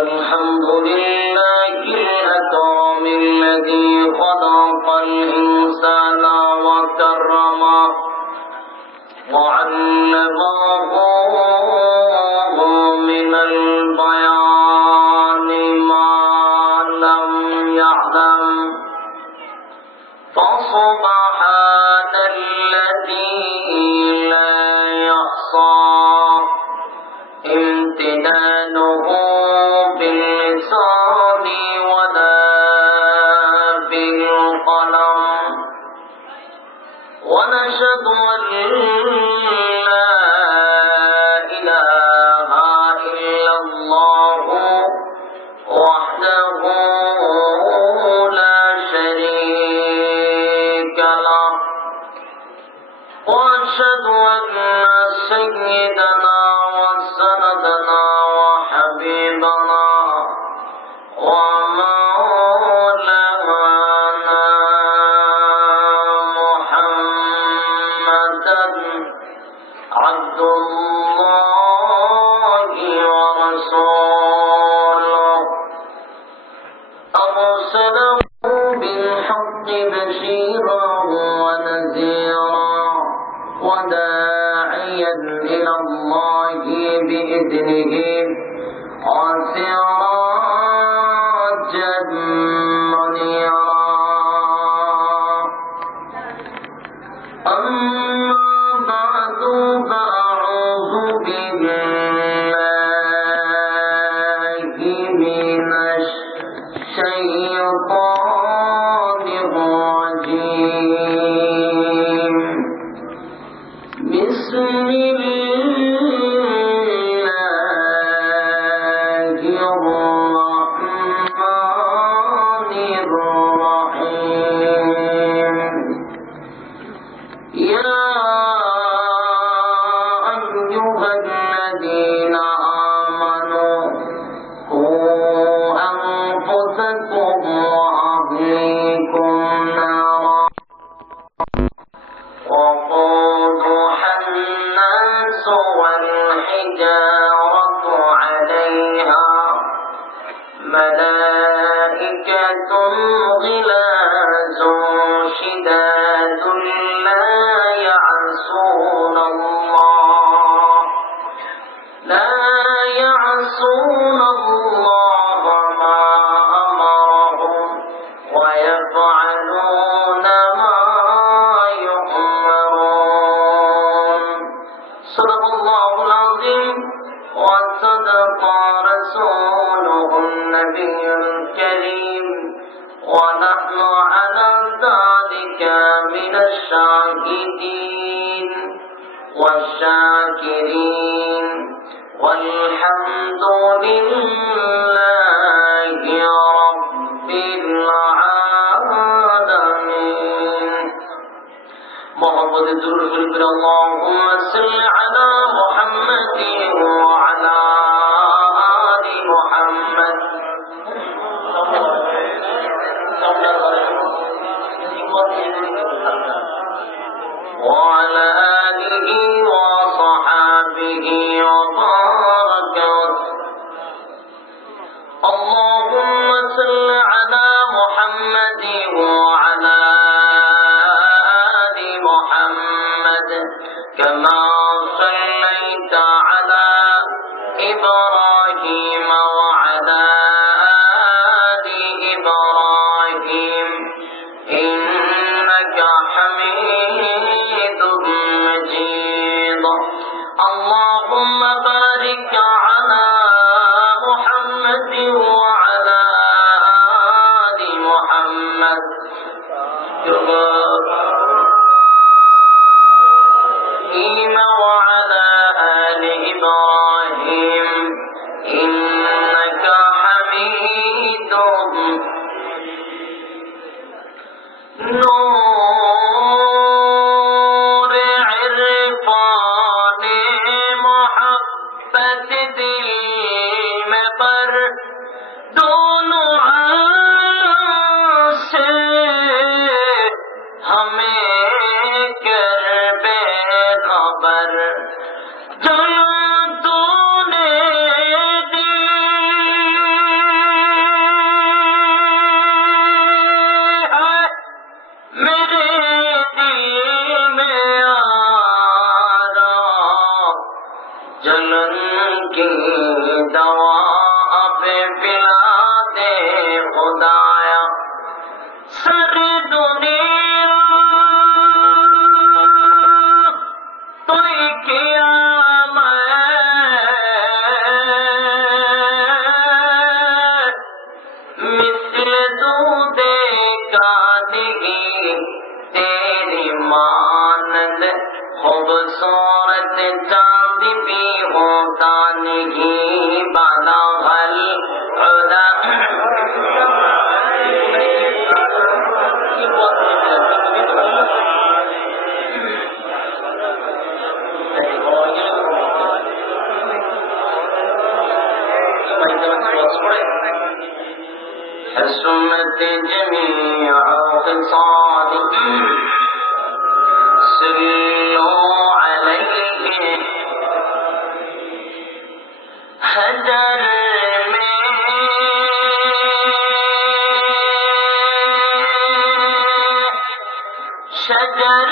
الحمد لله الأكرم الذي خلق الإنسان وكرمه وعلمه من البيان ما لم يعلم فسبحان الذي لا يحصى امتنانه باللسان ولا بالقلم ونشهد أن لا إله إلا الله وحده لا شريك له وأشهد أن سيدنا وسندنا وحبيبنا ومولانا محمدا عبد الله ورسوله أرسله بالحق بشيرا ونذيرا وداعيا إلى الله بإذنه وسراجا منيرا أما بعد فأعوذ بالله من الشيطان الرجيم بسم الله الرحمن الرحيم يا أيها الذين آمنوا قوا أنفسكم وأهليكم نارا وقودها الناس والحجارة عليها ملائكة غلاظ شداد لا يعصون الله ما أمرهم ويفعلون ما يؤمرون صدق الله العظيم وصدق رسوله النبي الكريم ونحن على ذلك من الشاهدين والشاكرين والحمد لله رب العالمين محمد رسول اللهم صل على محمد وعلى آل محمد وعلى آله وصحابه وبارك اللهم صل على محمد وعلى آل محمد كما صليت على إبراهيم وعلى آل إبراهيم إنك حميد مجيد اللهم بارك على محمد وعلى آل محمد إبراهيم وعلى آل إبراهيم إنك حميد نور عرفان محبت دل میں پر دونوں سے ہمیں کر بے خبر جو تو نے دی حسنت جميع خصالك صلوا عليه هدر میں شجر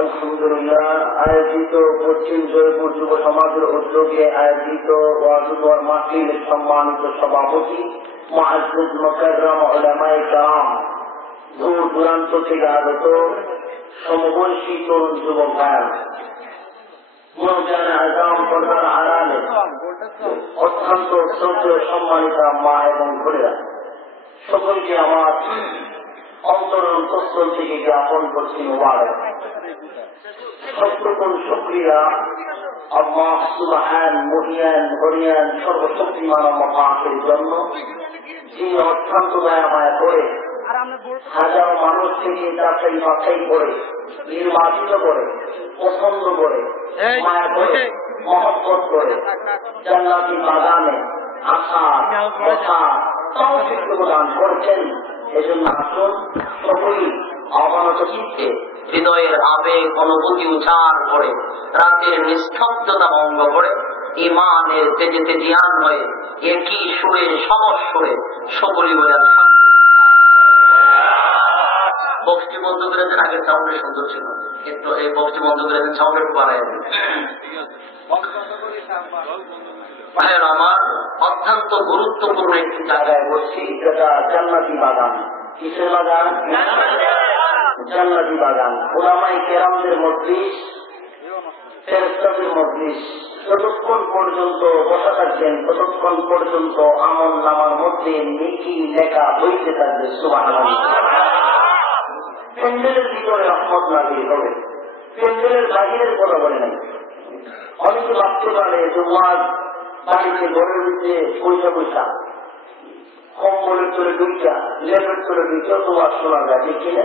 আলহামদুলিল্লাহ আয়োজিত পশ্চিম জয়পুর যুব সমাজের উদ্যোগে আয়োজিত ওয়াজুর মাহফিলের সম্মানিত সভাপতি মুআজ্জিজ মুকাররম উলামায়ে কেরাম, দূর দূরান্ত থেকে আগত সমবয়সী তরুণ যুবক ভাই, মুরব্বিয়ানে আযম পর্দার আড়ালে অত্যন্ত শ্রদ্ধেয় সম্মানিত মা এবং বোনেরা, সকলকে আমার অন্তরের অন্তঃস্থল থেকে জ্ঞাপন করছি মুবারক। সত্যপূর্ণ শুকরিয়া আল্লাহ সুবহান মুহিয়ান হরিয়ান সর্বশক্তিমান মহাকের জন্য, যিনি অত্যন্ত দয়াময় করে হাজার মানুষ থেকে যাচাই বাছাই করে নির্বাচিত করে পছন্দ করে মায়া করে মহব্বত করে জান্নাতি বাগানে আশা কথা তৌফিক প্রদান করছেন। এজন্য আসুন সকলেই অবনত চিত্তে হৃদয়ের আবেগ অনুভূতি উচ্চার করে রাতের নিস্তব্ধতা ভঙ্গ করে ইমানের তেজে তেজিয়ান হয়ে একই সুরে সমস্বরে সকলেই বলেন বক্সটি বন্ধ করেছেন। আগের সাউন্ডে সুন্দর ছিল, কিন্তু এই বক্সটি বন্ধ করেছেন, সাউন্ড একটু বাড়াই দেন। ভাইয়ের আমার, অত্যন্ত গুরুত্বপূর্ণ একটি জায়গায় বলছি, যেটা জান্নাতি বাগান। কিসের বাগান? জান্নাতি বাগান। উলামায়ে কেরামদের মজলিস, ফেরেশতাদের মজলিস। যতক্ষণ পর্যন্ত বসা থাকবেন ততক্ষণ পর্যন্ত আমল নামার মধ্যে নেকি লেখা বইতে থাকবে। সুবহানাল্লাহ। প্যান্ডেলের ভিতরে রহমত নাযিল হবে, প্যান্ডেলের বাহিরের কথা বলে নাই। অনেকে ভাবতে পারে যে ওয়াজ বাড়িতে ঘরের মধ্যে পয়সা পয়সা কম্বলের চলে দুইটা, লেপের চলে দুইটা, তো ওয়াজ শোনা যায়, ঠিক কিনা?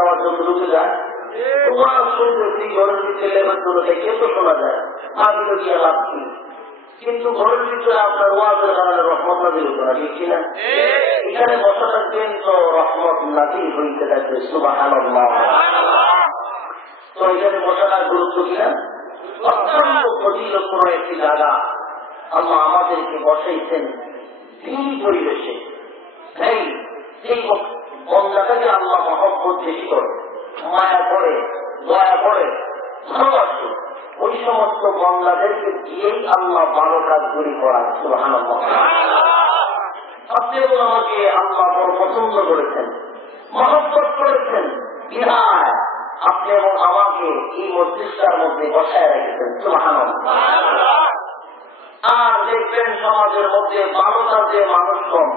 আওয়াজ যত ঢুকে যায় ওয়াজ শুনতে তুই ঘরের ভিতরে লেপের চলে দেখে তো শোনা যায়, আমিও গিয়ে লাভ কি? কিন্তু ঘরের ভিতরে আপনার ওয়াজের কারণে রহমত নাযিল হতো না, ঠিক কিনা? এখানে বসা থাকবেন তো রহমত নাযিল হইতে থাকবে। সুবহানাল্লাহ। তো এখানে বসাটার গুরুত্ব কিনা? অত্যন্ত ফজিলতপূর্ণ একটি জায়গা আল্লাহ আমাদেরকে বসাইছেন এই পরিবেশে। এই বন্দাটাকে আল্লাহ মহব্বত বেশি করে, মায়া করে, দয়া করে, ভালোবাসে। ওই সমস্ত বান্দাদেরকে দিয়েই আল্লাহ ভালো কাজগুলি করান। সুবহানাল্লাহ। আপনি এবং আমাকে আল্লাহ বড় পছন্দ করেছেন, মহব্বত করেছেন, বিধায় আপনি এবং আমাকে এই মজলিসটার মধ্যে বসায় রেখেছেন। সুবহানাল্লাহ। আর দেখবেন সমাজের মধ্যে ভালো কাজে মানুষ কম,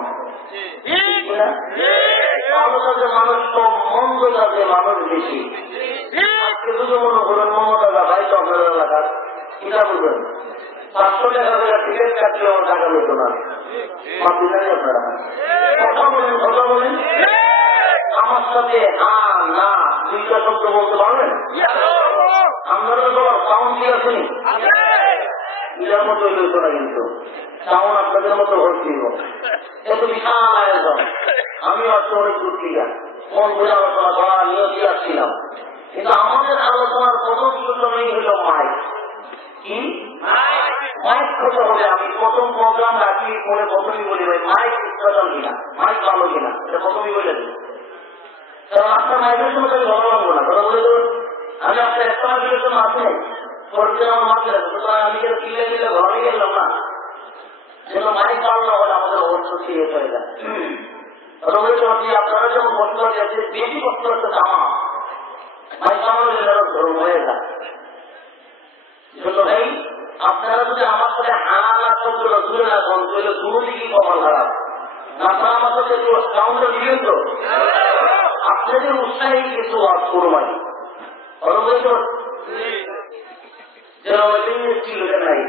ভালো কাজে মানুষ কম, মন্দ কাজে মানুষ বেশি। আজকে দুটো মনে করেন মমতা ভাই তো আপনার এলাকার কিনা বলবেন 500 টাকা করে টিকিট কাটলেও টাকা পেত না। আপনারা কথা বলেন, কথা বলেন, আমার সাথে হ্যাঁ না দুইটা শব্দ বলতে পারবেন? আপনারা তো সাউন্ড কি আসেনি, এটার মতো হইত না, কিন্তু সাউন্ড আপনাদের মতো ভর্তি এত বিশাল আয়োজন। আমি আজকে অনেক দুঃখিয়া মন বলে আলোচনা করার নিয়তি আসছিলাম, কিন্তু আমাদের আলোচনার প্রথম সূচনাই হল মাইক। কি মাইক কথা হবে? আমি প্রথম প্রোগ্রাম রাখি পরে প্রথমেই বলি ভাই মাইক স্পেশাল কিনা, মাইক ভালো কিনা, এটা প্রথমেই বলে দিই। কারণ আপনার মাইকের সময় আমি ভালো লাগবো না, কথা বলে দেবেন। আমি আপনার একটা মাইকের জন্য আসি নাই, পরে আমার মাঝে সুতরাং আমি কিনে দিলে ভালো গেলাম না, যেন মাইক ভালো না হলে আমাদের অবস্থা সিরিয়াস হয়ে যায়। আপনারা যখন কষ্ট আছে বেশি কষ্ট হচ্ছে আমার মাইক বানানোর জন্য ধর্ম হয়ে যায়। ভাই আপনারা যদি আমার সাথে হানা শব্দ দূরে না কম তাহলে দুটো দিকেই কপাল খারাপ। আপনারা আমার সাথে একটু সাউন্ড দিলেন তো, আপনাদের উৎসাহী কিছু কোরবানি ছিল নাই।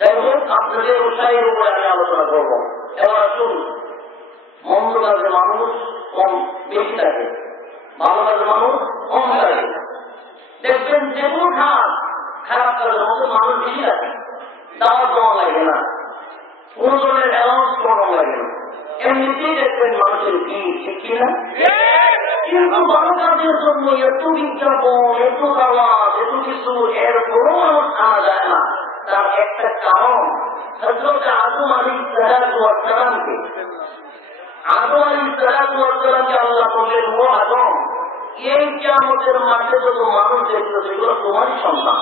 যাই হোক, আপনাদের উৎসাহের উপরে আমি আলোচনা করবো। এবার আসুন, মন্দ কাজে মানুষ কম বেশি থাকে, ভালো কাজে মানুষ কম থাকে। দেখবেন যে কোনো খারাপ কাজের মধ্যে মানুষ বেশি থাকে, দাওয়াত দেওয়া লাগে না, কোন ধরনের অ্যালাউন্স করানো লাগে না, এমনিতেই দেখবেন মানুষের ভিড়, ঠিক কিনা? কিন্তু ভালো কাজের জন্য এত বিজ্ঞাপন, এত দাওয়াত, এত কিছু, এর কোনো মানুষ আনা যায় না। তার একটা কারণ হযরত আদম আলাইহিস সালামকে আল্লাহ বললেন, ও আদম, এই কিয়ামতের মাঠে যত মানুষ দেখলো সেগুলো তোমারই সন্তান,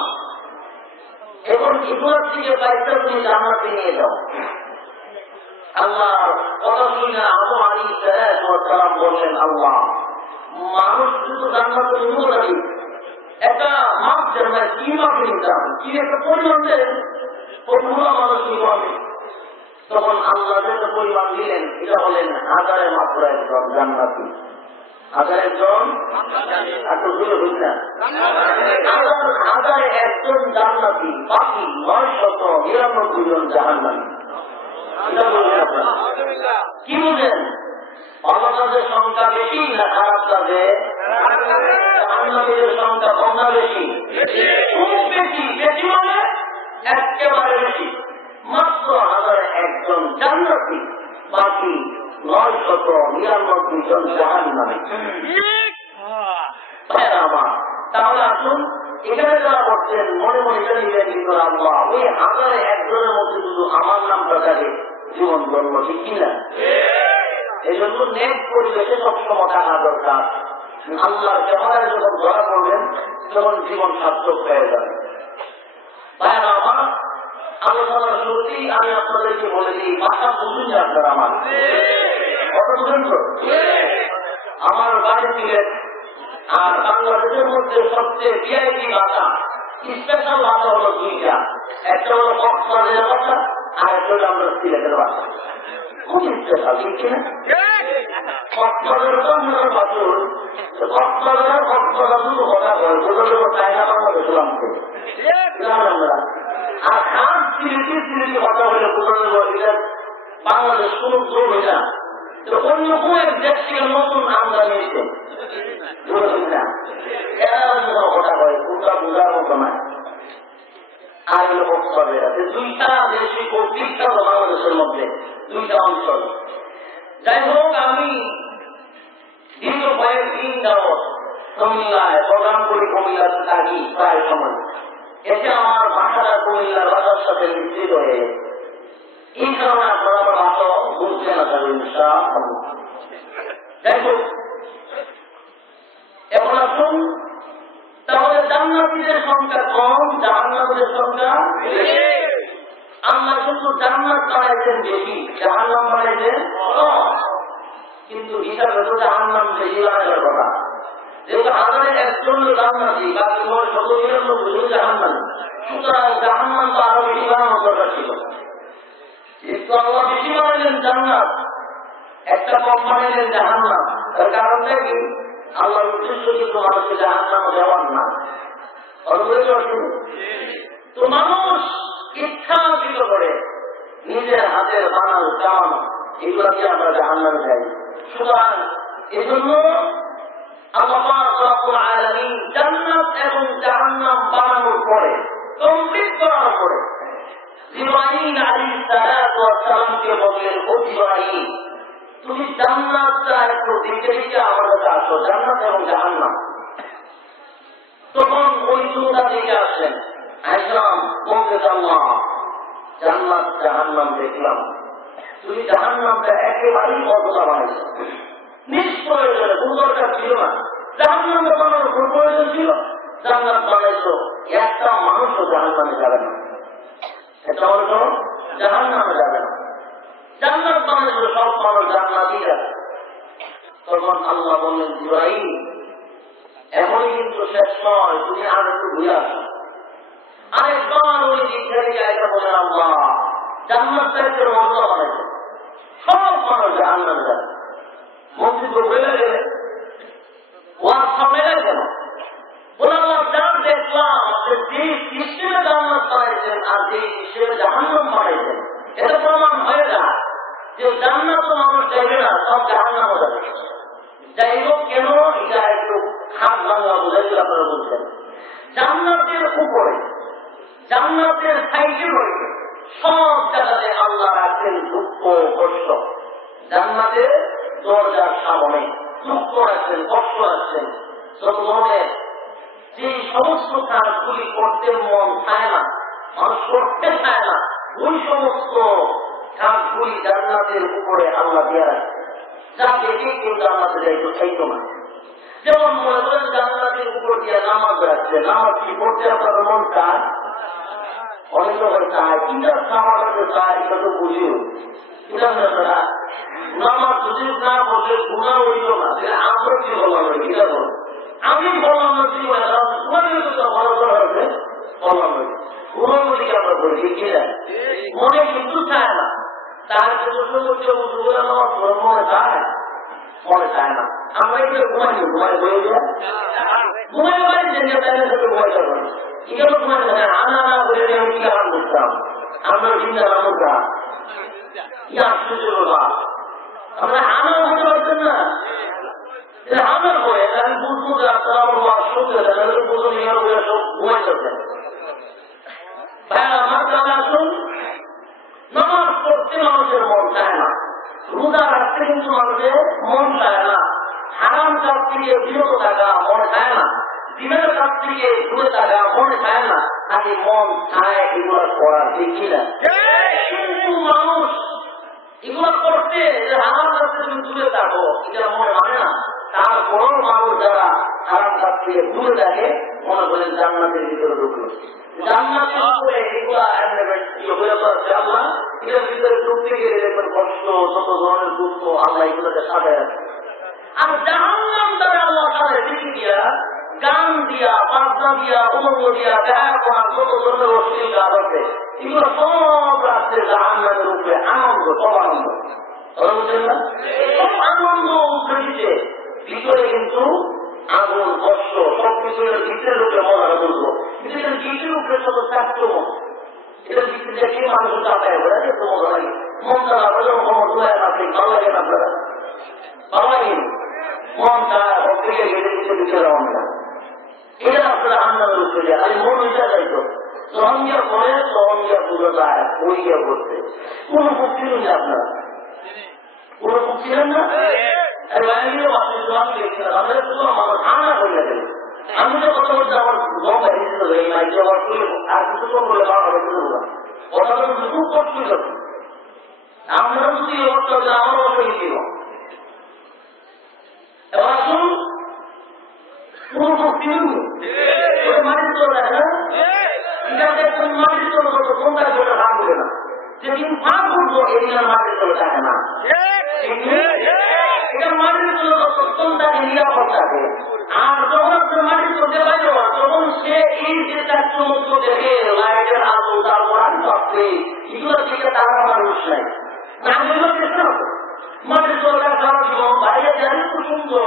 এখন এগুলোর থেকে বাইরে তুমি জান্নাতে নিয়ে যাও। আল্লাহ কথা শুনে আদম আলাইহিস সালাম বললেন, আল্লাহ মানুষ শুধু জান্নাতে নিয়ে যাবে, একটা মাপ দেন, কি মাপে নিতাম, কি একটা পরিমাণ দেন, ওগুলো মানুষ নিব আমি। তখন আল্লাহ যে পরিমাণ দিলেন এটা হলেন 1000 মাত্র একজন জান্নাতি, 1000 একজন, এত দূরে হইল না, 1000 একজন জান্নাতি, বাকি 999 জন জাহান্নামী। কি বুঝেন? ভালো কাজের সংখ্যা বেশি না খারাপ কাজে জাহান্নামীদের সংখ্যা কম না বেশি? খুব বেশি, বেশি মানে একেবারে বেশি। মাত্র 1000 একজন জান্নাতি, বাকি 999 জন জাহান্নামী। আমার তাহলে আসুন, এখানে যারা বলছেন মনে মনে এটা নিলেন, কিন্তু আল্লাহ ওই 1000 একজনের মধ্যে শুধু আমার নামটা তাকে জীবন জন্ম, ঠিক কিনা? এই জন্য নেক পরিবেশে সবসময় থাকা দরকার। আল্লাহর ক্যামেরায় যখন ধরা পড়বেন তখন জীবন সার্থক হয়ে যাবে। ভাইরা আমার, আলোচনার শুরুতেই আমি আপনাদেরকে বলে দিই, ভাষা বুঝুন আপনারা আমার কত বুঝেন তো? আমার বাড়ি ছিলেন, আর বাংলাদেশের মধ্যে সবচেয়ে ভিআইপি ভাষা, স্পেশাল ভাষা হলো দুইটা, একটা হলো কক্সবাজারের ভাষা, আর একটা হলো আমরা সিলেটের ভাষা। খুব স্পেশাল, ঠিক কিনা? কক্সবাজার তো আমরা বাজুর, কক্সবাজার শুধু কথা বলে চায়না বাংলাদেশ আমরা, আর খান সিলেটি কথা বলে বাংলাদেশ কোন গ্রুপ এটা অন্য কোন এক দেশ থেকে নতুন আমদানি এসে কথা বলে কোনটা বোঝার মতো না। আর হলো কক্সবাজার আছে, দুইটা দেশই বিখ্যাত বাংলাদেশের মধ্যে, দুইটা অঞ্চল। যাই হোক, আমি দীর্ঘ কয়েকদিন যাবৎ কুমিল্লায় প্রোগ্রাম করি, কুমিল্লার থাকি প্রায় সময়, এতে আমার ভাষাটা কুমিল্লার ভাষার সাথে মিশ্রিত হয়ে এই কারণে আপনারা আমার ভাষা বুঝতে না থাকবেন। যাই হোক, এখন আসুন তাহলে জান্নাতীদের সংখ্যা কম, জাহান্নামীদের সংখ্যা বেশি। আল্লাহ কিন্তু জান্নাত বানাইছেন বেশি, জাহান্নাম বানাইছেন কম। কিন্তু হিসাবে তো জাহান্নাম বেশি বানানোর কথা, যেহেতু হাজারে একজন জান্নাতি, বাকি 999 জাহান্নামী, সুতরাং জাহান্নাম তো আরো বেশি বানানোর দরকার ছিল। কিন্তু আল্লাহ বেশি বানাইলেন জান্নাত, একটা কম বানাইলেন জাহান্নাম। তার কারণটা কি? আল্লাহর উদ্দেশ্য কিন্তু মানুষকে জাহান্নাম দেওয়ার না। তো মানুষ ইচ্ছাকৃত করে নিজের হাতের বানানো জামানো এগুলাকে আমরা জাহান্নামে যাই। সুতরাং এজন্য আল্লাহ রাব্বুল আলামিন জান্নাত এবং জাহান্নাম বানানোর পরে, কমপ্লিট করার পরে জিবরাইল আলাইহিস সালাতু ওয়াস সালামকে বললেন, ও জিবরাইল, তুমি জান্নাতটা একটু দেখে দেখে আমার কাছে আসো, জান্নাত এবং জাহান্নাম। তখন ওই দুটা দেখে আসলেন, আসলাম বলতে আল্লাহ জান্নাত জাহান্নাম দেখলাম, তুমি জাহান্নামটা একেবারেই অবলা বানাইছো, নিষ্প্রয়োজনে, কোন দরকার ছিল না। জাহান্নামে বানানোর কোন প্রয়োজন ছিল? জান্নাত বানাইছো, একটা মানুষও জাহান্নামে যাবে না, একটা মানুষও জাহান্নামে যাবে না। জান্নাত বানাইছো, সব মানুষ জান্নাতই যাবে। তখন আল্লাহ বললেন, জিবরাইল এমনই কিন্তু শেষ নয়, তুমি আর একটু ঘুরে আসো। আরেকবার ওই দিক থেকে একটা বলেন, আল্লাহ জান্নাতটাকে মজা বানাইছে, সব মানুষ জাহান্নামে যাবে। মসজিদ বেড়ে গেলে ওয়ার সমেলে কেন বলে, আল্লাহ যা দেখলাম যে সিস্টেমে জান্নাত বানাইছেন আর যে সিস্টেমে জাহান্নাম বানাইছেন, এটা প্রমাণ হয়ে যায় যে জান্নাত তো মানুষ চাইবে না, সব জাহান্নামে যাবে। যাই হোক, কেন এটা একটু খাট বাংলা বোঝাইতে আপনারা বলছেন। জান্নাতের উপরে, জান্নাতের সাইডে রয়েছে সব জায়গাতে আল্লাহ রাখছেন দুঃখ কষ্ট। জান্নাতের দরজার সামনে দুঃখ রাখছেন, কষ্ট রাখছেন, যত ধরনের যে সমস্ত কাজগুলি করতে মন চায় না, মানুষ করতে চায় না, ওই সমস্ত কাজগুলি জান্নাতের উপরে আল্লাহ দিয়ে রাখছে, যা দেখে কেউ জান্নাতে যাইতে চাইতো না। যেমন মনে করেন জান্নাতের উপর দিয়ে নামাজ রাখছে, নামাজ কি পড়তে আপনার মন চায়? অনেক লোকের চায়, কিনা নামাজে চায়, এটা তো বুঝিও নামাজ যদি না বসে গুণা হইল না, আমরা কি বললাম? এটা বল, আমি বললাম না, তুই তোমাদের তো ভালো করা হয়েছে বললাম, গুণাগুলিকে আমরা বলি কিনা মনে কিন্তু চায় না। তার প্রশ্ন করছে নামাজ মনে চায়, মনে চায় না। আমরা এগুলো ঘুমাই ঘুমাই বলে দিলাম, ঘুমাই বাড়ি যে তাইলে ঘুমাই যাবো না, এগুলো ঘুমাই যাবে আনা না বলে আমি কি কারণ করতাম, আমরা চিন্তা না করতাম। আমরা আনা হতে পারতেন না, আনার পরে আমি বুঝবো যে আপনারা আমার শুনতে বুঝুন সব ঘুমাই যাচ্ছেন। ভাইয়া আমার কাছে আসুন, নামাজ পড়তে মানুষের মন চায় না, রোজা রাখতে কিন্তু মানুষের মন চায় না, হারাম কাজ থেকে বিরত থাকা মন চায় না, দিনের কাছ থেকে দূরে থাকা মন চায় না, আগে মন চায় এগুলো করার, দেখি না। কিন্তু মানুষ এগুলো করতে হারাম কাছ থেকে তুমি দূরে থাকো, এটা মনে মানে না। তারপরও মানুষ যারা হারাম কাছ থেকে দূরে থাকে মনে করেন জান্নাতের ভিতরে ঢুকলো, জান্নাতের উপরে এগুলা আল্লাহ এটার ভিতরে ঢুকতে গেলে দেখবেন কষ্ট, যত ধরনের দুঃখ আল্লাহ এগুলোকে সাজায় আছে। আর জাহান্নাম দ্বারা আল্লাহ সাজায় দেখি দিয়া, গান দিয়া, বাজনা দিয়া, উলঙ্গ দিয়া, দেখা করা, যত ধরনের অশ্লীল গান আছে, এগুলো সব রাখছে জাহান্নামের উপরে আনন্দ, সব আনন্দ, বুঝলেন না? সব আনন্দ উঠে ভিতরে কিন্তু আগুন, কষ্ট, সবকিছু ভিতরের উপরে মজাটা বুঝবো, কিন্তু এটার ভিতরের উপরে শত চারটো মন, এটার ভিতরে দেখে মানুষ চাপায় বলে দেখতে মজা লাগে, মনটা আপনার যখন খবর চলে আপনি ভালো লাগে না, আপনারা ভালো লাগে মনটা থেকে গেলে কিছু ভিতরে রওনা, এটা আপনারা আন্দাজের উপরে আমি মন হইতে যাইতো রহঙ্গিয়া পরে রহঙ্গিয়া পুজো যায়, ওই গিয়া করতে কোনো মুক্তি নেই, আপনারা কোনো মুক্তি নেন না। আমি তো কথা বলছি আমার আর কিছু করলে কথা বলতে খুব কষ্ট যাবে, আপনারা যদি অবস্থা হলে আমার অবস্থা কি ছিল। এবার আসুন পুরো শক্তি মাটির তলে দেখে না, মাটির তলে কত কোনটা করে ভাগ করে না, যেদিন ভাগ করবো এদিন আর মাটির তলে থাকে না, এটা মাটির তলে কত কোনটাকে নিরাপদ থাকে। আর যখন আপনার মাটির তলে বাইরে তখন সে এই যে তার চমৎক দেখে লাইটের আলো তারপর আর পাচ্ছে এগুলো থেকে তার আমার রুশ নাই না, এগুলো চেষ্টা হতো মাটির তলে সারা জীবন বাইরে জানি খুব সুন্দর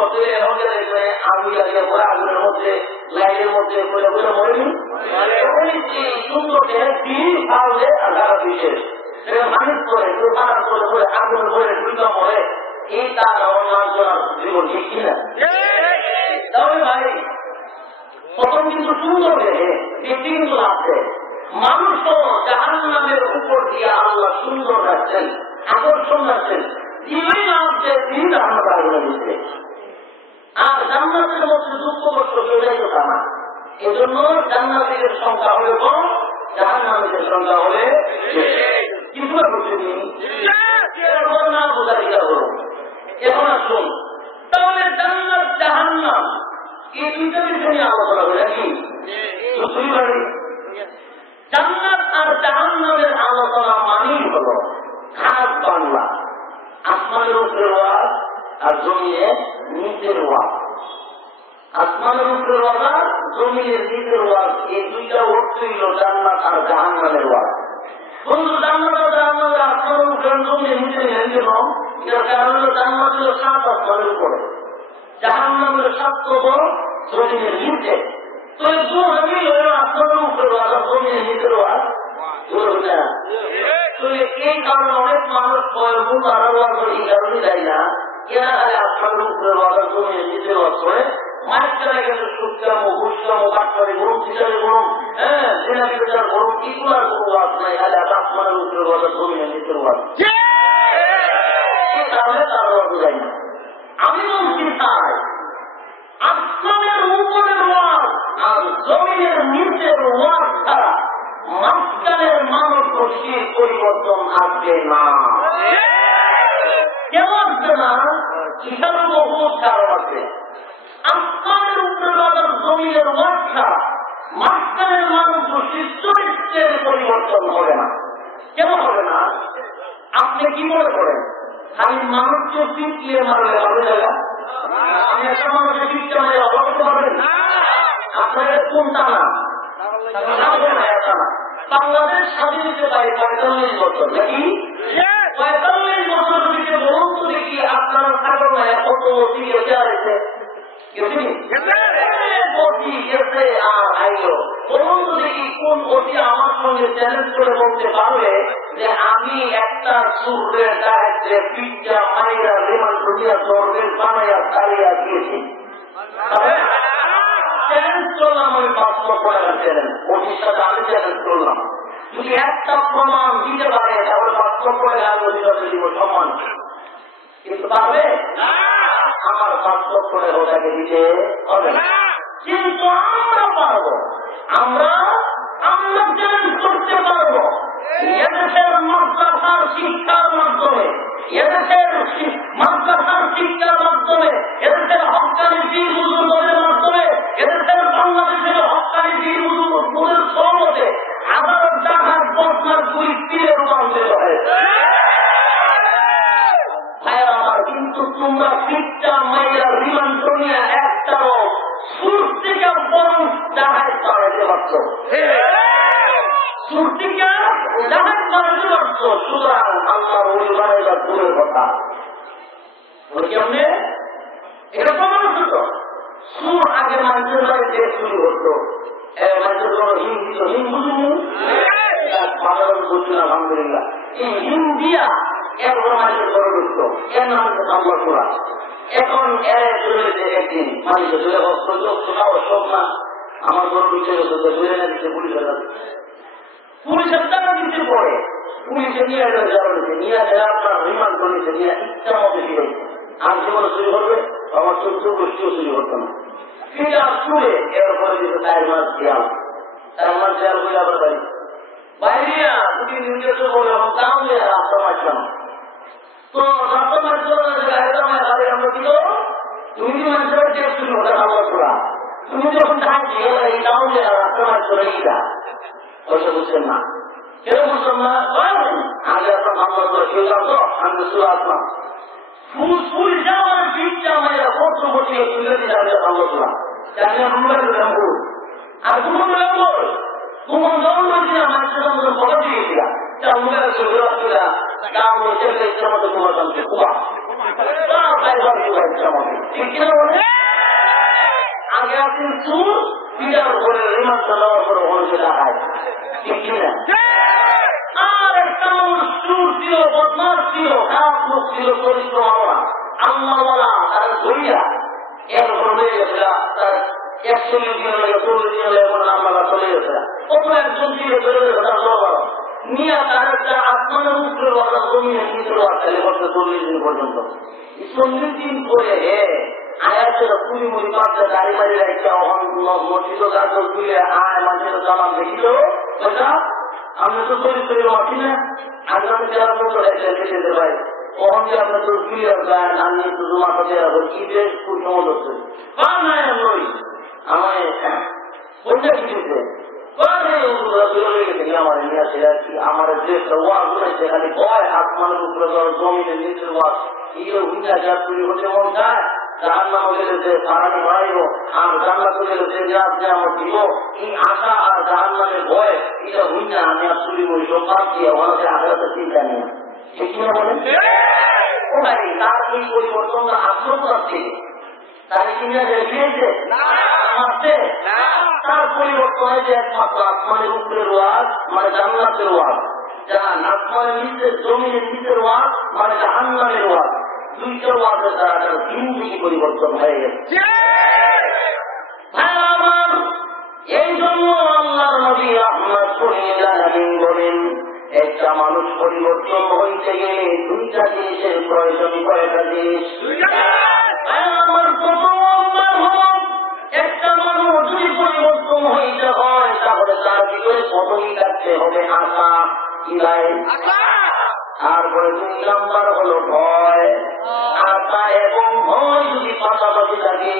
আগুন লাগিয়ে পরে আগুনের মধ্যে লাইটের মধ্যে করে বলে মরেনি সুন্দর তাহলে আলাদা বিশেষ মানুষ করে করে আগুন করে দুইটা মরে এই তার আমার জীবন ঠিক কিনা। তাহলে ভাই প্রথম কিন্তু সুন্দর দেখে দেখতে কিন্তু লাগছে মানুষ তো জাহান্নামের উপর দিয়ে আল্লাহ সুন্দর রাখছেন আকর্ষণ রাখছেন তিনি লাগছে তিনি জাহান্নাত আগুনে দিচ্ছে। আর জান্নাতের মধ্যে দুঃখ কষ্ট কেউটাই তো না, এজন্য জান্নাতীদের সংখ্যা হলে কম জাহান্নামীদের সংখ্যা হলে কিছু না করছে না বোঝা দিকা করো। এখন আসুন তাহলে জান্নাত জাহান্নাম এই দুইটা বিষয় নিয়ে আলোচনা করে কি জান্নাত আর জাহান্নামের আলোচনা মানেই হল খারাপ বাংলা আসমানের উপরে ওয়াজ আর জমিয়ে নিচের ওয়াজ, আসমানের উপরে ওয়াজ আর জমিনের নিচের ওয়াজ এই দুইটা অর্থ হইল জান্নাত আর জাহান্নামের ওয়াজ। বন্ধু জান্নাত আর জাহান্নামের আসমানের উপরে জমিনের নিচে নিলেন কেন? এর কারণ হল জান্নাত হল 7 আসমানের উপরে, জাহান্নামের 7 কবর জমিনের নিচে। তো এই দুই হইল আসমানের উপরে ওয়াজ আর জমিনের নিচের ওয়াজ। এই কারণে অনেক মানুষ এই কারণে দেয় না, এরা খালি আসমানের উপরে ওয়াজ আর জমিনের নিচের ওয়াজ করে মাইক চলে গেলে সুখকাম ঘুষকাম কাজ করে গরম চিটারে গরম সেনা বিচার গরম এগুলার কোনো ওয়াজ নাই, খালি আসমানের উপরে ওয়াজ আর জমিনের নিচের ওয়াজ। এই কারণে তার ওয়াজ যায় না। আমি বলছি তাই আসমানের উপরের ওয়াজ আর জমিনের নিচের ওয়াজ ছাড়া মাঝখানের মানব গোষ্ঠীর পরিবর্তন আসবে না। কেন আসবে না? এখানে বহুত কারণ আছে। আসমানের উপরে বাজার জমিনের ওয়াজ ছাড়া মাঝখানের মানব গোষ্ঠীর চরিত্রের পরিবর্তন হবে না। কেন হবে না? আপনি কি মনে করেন খালি মানুষকে পিটিয়ে মারলে হবে জায়গা? আমি একটা মানুষের পিঠটা মারে অভাব করতে পারবেন? আপনাদের কোনটা না বাংলাদেশ স্বাধীন হতে পারে 45 বছর নাকি? 45 বছর থেকে বলুন তো দেখি আপনার সাগরমায় কত অতি গেছে আর এসে গেছে আর আইলো। বলুন তো দেখি কোন অতি আমার সঙ্গে চ্যালেঞ্জ করে বলতে পারবে যে আমি একটা সুরের দায়িত্বে পিঠা মাইরা রেমান দুনিয়া স্বর্গের বানাইয়া তাড়িয়া দিয়েছি। চ্যালেঞ্জ করলাম আমি 5 লক্ষ টাকা চ্যালেঞ্জ, ওটির সাথে আমি চ্যালেঞ্জ করলাম যদি একটা প্রমাণ দিতে পারে তাহলে 5 লক্ষ টাকা ওটির সাথে দিব সম্মান। কিন্তু পারবে আমার 5 লক্ষ টাকা ওটাকে দিতে হবে না। কিন্তু আমরা পারবো, আমরা চ্যালেঞ্জ করতে পারবো এদেশের মাদ্রাসার শিক্ষার মাধ্যমে, এদেশের মাদ্রাসার শিক্ষার মাধ্যমে, এদেশের হক্কানি পীর বুজুর্গদের মাধ্যমে, এদেশের বাংলাদেশের হক্কানি পীর বুজুর্গদের সহমতে হাজার জাহাজ বদনার দুই তীরে রূপান্তরিত হয়েছে। ভাইয়েরা আমার, কিন্তু তোমরা পিঠটা মাইরা রিমান্ড নিয়ে একটারও সুর থেকে বরং জাহাজ বাড়াইতে পারছো, সুর থেকে জাহাজ বাড়াইতে পারছো। সুতরাং আল্লাহর ওলি বানাইবার দূরের কথা কেমনে এটা প্রমাণ হতো। সুর আগে মানুষের বাড়িতে চুরি হতো, মানুষের কোন হিন্দি তো হিন্দু বুঝছিল আলহামদুলিল্লাহ। এই হিন্দিয়া একবার মানুষের বড় ঢুকত, এর নাম হচ্ছে আল্লাহ করা। এখন চলেছে একদিন মানুষের ধরে সব না আমার বড় ঢুকছে ধরে না দিচ্ছে পুলিশের টাকা দিতে পরে পুলিশে নিয়ে নিয়ে আপনার রিমান্ড করেছে নিয়ে ইচ্ছা মতো ফিরেছে। আর জীবনে চুরি করবে আমার 14 গোষ্ঠীও চুরি করতো না। ফিরে শুনে এরপরে দিতে 4 মাস দেয়াল, 4 মাস দেয়াল বলে আবার বাড়ি বাইরে দুটি নির্দেশ বলে দাম দিয়ে রাস্তা মারতাম। তো রাস্তা মারছিল আমরা দিল তুমি মানুষের টেস্ট শুরু হতে আল্লাহ করা তুমি যখন থাকছি এই তাহলে আক্রমণ চলে গিয়া পয়সা বুঝছেন না, কেন বুঝছেন না? আগে আপনার মামলা করে কেউ জানতো আমি শুরু আসলাম ফুল যাওয়ার দিকটা মেয়েরা কত বসে তুলে দিয়ে যাবে ভালো ছিলাম আর তোমার তোমার দল বলছি না মানুষের মতো বলে দিয়েছিলাম তার মুখে চলে কাম হচ্ছে ইচ্ছা মতো তোমার জানতে ঠিক কিনা বলে আগে আপনি চুর পিটার করে রিমান্ড দেওয়ার পরে মানুষের টাকায় ঠিক কিনা আর একটা মানুষ চুর ছিল বদমাস ছিল খারাপ লোক ছিল চরিত্র মামলা আল্লাহওয়ালা তার ধরিয়া এরকম হয়ে গেছে তার 41 দিন লাগে 40 দিন লাগে কোনো নাম্বার চলে গেছে অত একজন ছিল বেরোবে তার দরবার নিয়ে তার একটা আসমানের উপরে বাবা জমিনে নিচে বাচ্চালে করতে 40 দিন পর্যন্ত 40 দিন পরে আয়াতের পুরি মুড়ি পাঁচটা গাড়ি বাড়ি রাখা মসজিদ গাছ তুলে আয় মানুষের জানান দেখিল আমরা তো চরিত্রের মাঠি না আগামী যারা মতো রেখে ভাই কখন যে আপনার তো ক্লিয়ার গান আমি শুধু মাথা দেওয়া কি বেশ পূর্ণ হচ্ছে আমায় কোনটা কিছুতে আমার নিয়ে আসে আর কি আমার দেশটা ওয়াজ হয়েছে খালি ভয় আসমানের উপরে জমিনের নিচের ওয়াজ এই হুইনা যা চুরি হতে মন যায় জাহান্নাম গেলে সারানি বাড়াইব আর জান্নাত গেলে যে রাত আমার দিব এই আশা আর জাহান্নামের ভয় এটা হুইনা আমি আর চুরি করি সব বাদ দিয়ে মানুষের আঘাতে চিন্তা নিয়ে ঠিক কিনা বলেন তার এই পরিবর্তনটা আসলো করছে তাহলে কিনা রেখেছে তার পরিবর্তন হয়েছে একমাত্র আসমানের উপরের ওয়াজ মানে জান্নাতের ওয়াজ জান আসমানের নিচের জমিনের নিচের ওয়াজ মানে জাহান্নামের ওয়াজ দুইটা ওয়াজের দ্বারা তার জিন্দেগি পরিবর্তন হয়ে গেছে। এই জন্য আল্লাহর নবী আহমদ বলেন একটা মানুষ পরিবর্তন হইতে গেলে দুইটা জিনিসের প্রয়োজন, কয়টা জিনিস? আমার প্রথম একটা মানুষ যদি পরিবর্তন হইতে হয় তাহলে তার ভিতরে প্রথমই থাকতে হবে আশা, কি ভাই? তারপরে 2 নাম্বার হলো ভয়। আশা এবং ভয় যদি পাশাপাশি থাকে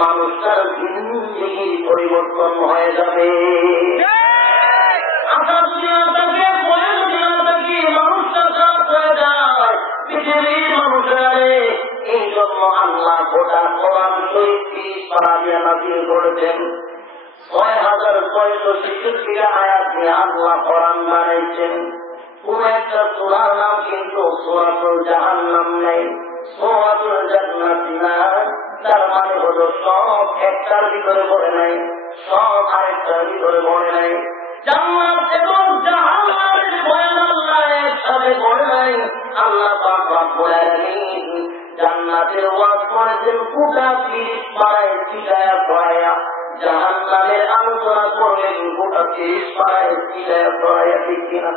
মানুষ তার জিন্দেগির পরিবর্তন হয়ে যাবে। আশা যদি না থাকে, ভয় যদি না থাকে, মানুষটা খারাপ হয়ে যায় পৃথিবীর মানুষের। এই জন্য আল্লাহ গোটা কোরআন শরীফ 30 পারা দিয়ে নাযিল করেছেন। 6666 আয়াত নিয়ে আল্লাহ কোরআন বানাইছেন। কোন একটা সূরার নাম কিন্তু সূরাতুল জাহান্নাম নাই, সূরাতুল জান্নাত না। তার মানে হলো সব একটার ভিতরে পড়ে নাই, সব আরেকটার ভিতরে পড়ে নাই। জান্নাত এবং জাহান্নামের বয়ান আল্লাহ একসাথে পড়ে নাই। আল্লাহ পাক রব্বুল আলামিন জান্নাতের ওয়াজ করেছেন গোটা 30 পারায় চিলায়া পড়ায়া, জাহান্নামের আলোচনা করলেন গোটা 30 পারায় চিলায়া পড়ায়া। ঠিক কিনা?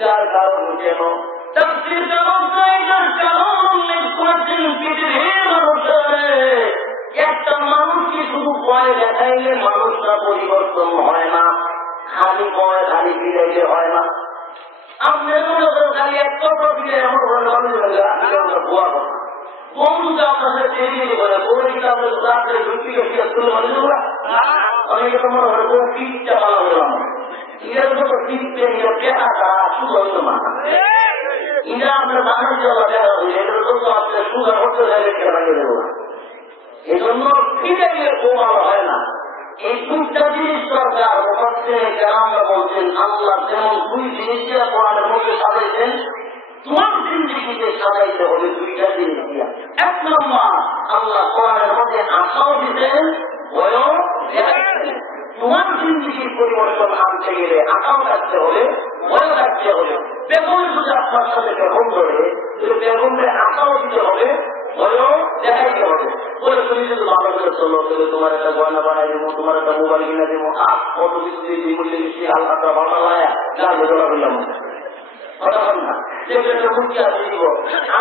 যার কারণ কেন তাফসীর কারণের কারণ উল্লেখ করেছেন পৃথিবীর মানুষের একটা মানুষকে শুধু ভয় দেখাইলে মানুষটা পরিবর্তন হয় না, খালি ভয় খালি ফিরাইলে হয় না। আপনার খালি একটা প্রক্রিয়া এমন ভুয়া কথা বন্ধুকে আপনার সাথে চেয়ে বলে বলে কিন্তু আপনার রাত্রে ঢুকি গেছে তুলে মানে অনেকে তো মনে হয় বউ পিঠটা ভালো হলাম এর মতো পিঠতে নিয়ে আটা সুন্দর হইতো না ইরা আপনার বানাই যাওয়া দেখা হইলে এগুলো তো আপনার সুন্দর হতে লাগে লাগিয়ে দেবো না। এই জন্য ফিরে গিয়ে বউ ভালো হয় না। এই 2টা জিনিস দরকার। আমরা বলছেন আল্লাহ যেমন 2 জিনিস দিয়ে কোরআনের মধ্যে সাজাইছেন, তোমার জিন্দেগিতে সাজাইতে হবে 2টা জিনিস দিয়া। 1 নম্বর আল্লাহ কোরআনের মধ্যে আশাও দিতেন, ভয়ও দেখাচ্ছেন। তোমার জিন্দেগির পরিবর্তন আনতে গেলে আশাও রাখতে হবে, ভয়ও রাখতে হবে। বেগম যদি আপনার সাথে বেগম ধরে বেগমের আশাও দিতে হবে, ভয়ও দেখাইতে হবে। বলে তুমি যদি ভালো করে চলো তাহলে তোমার একটা গয়না বানাই দেবো, তোমার একটা মোবাইল কিনে দেবো, কত কিছু দিয়ে মূল্য বেশি আল্লাহ ভালো লায়া লাগবে তোলা বললাম কথা বল না একটা মুক্তি আসে দিব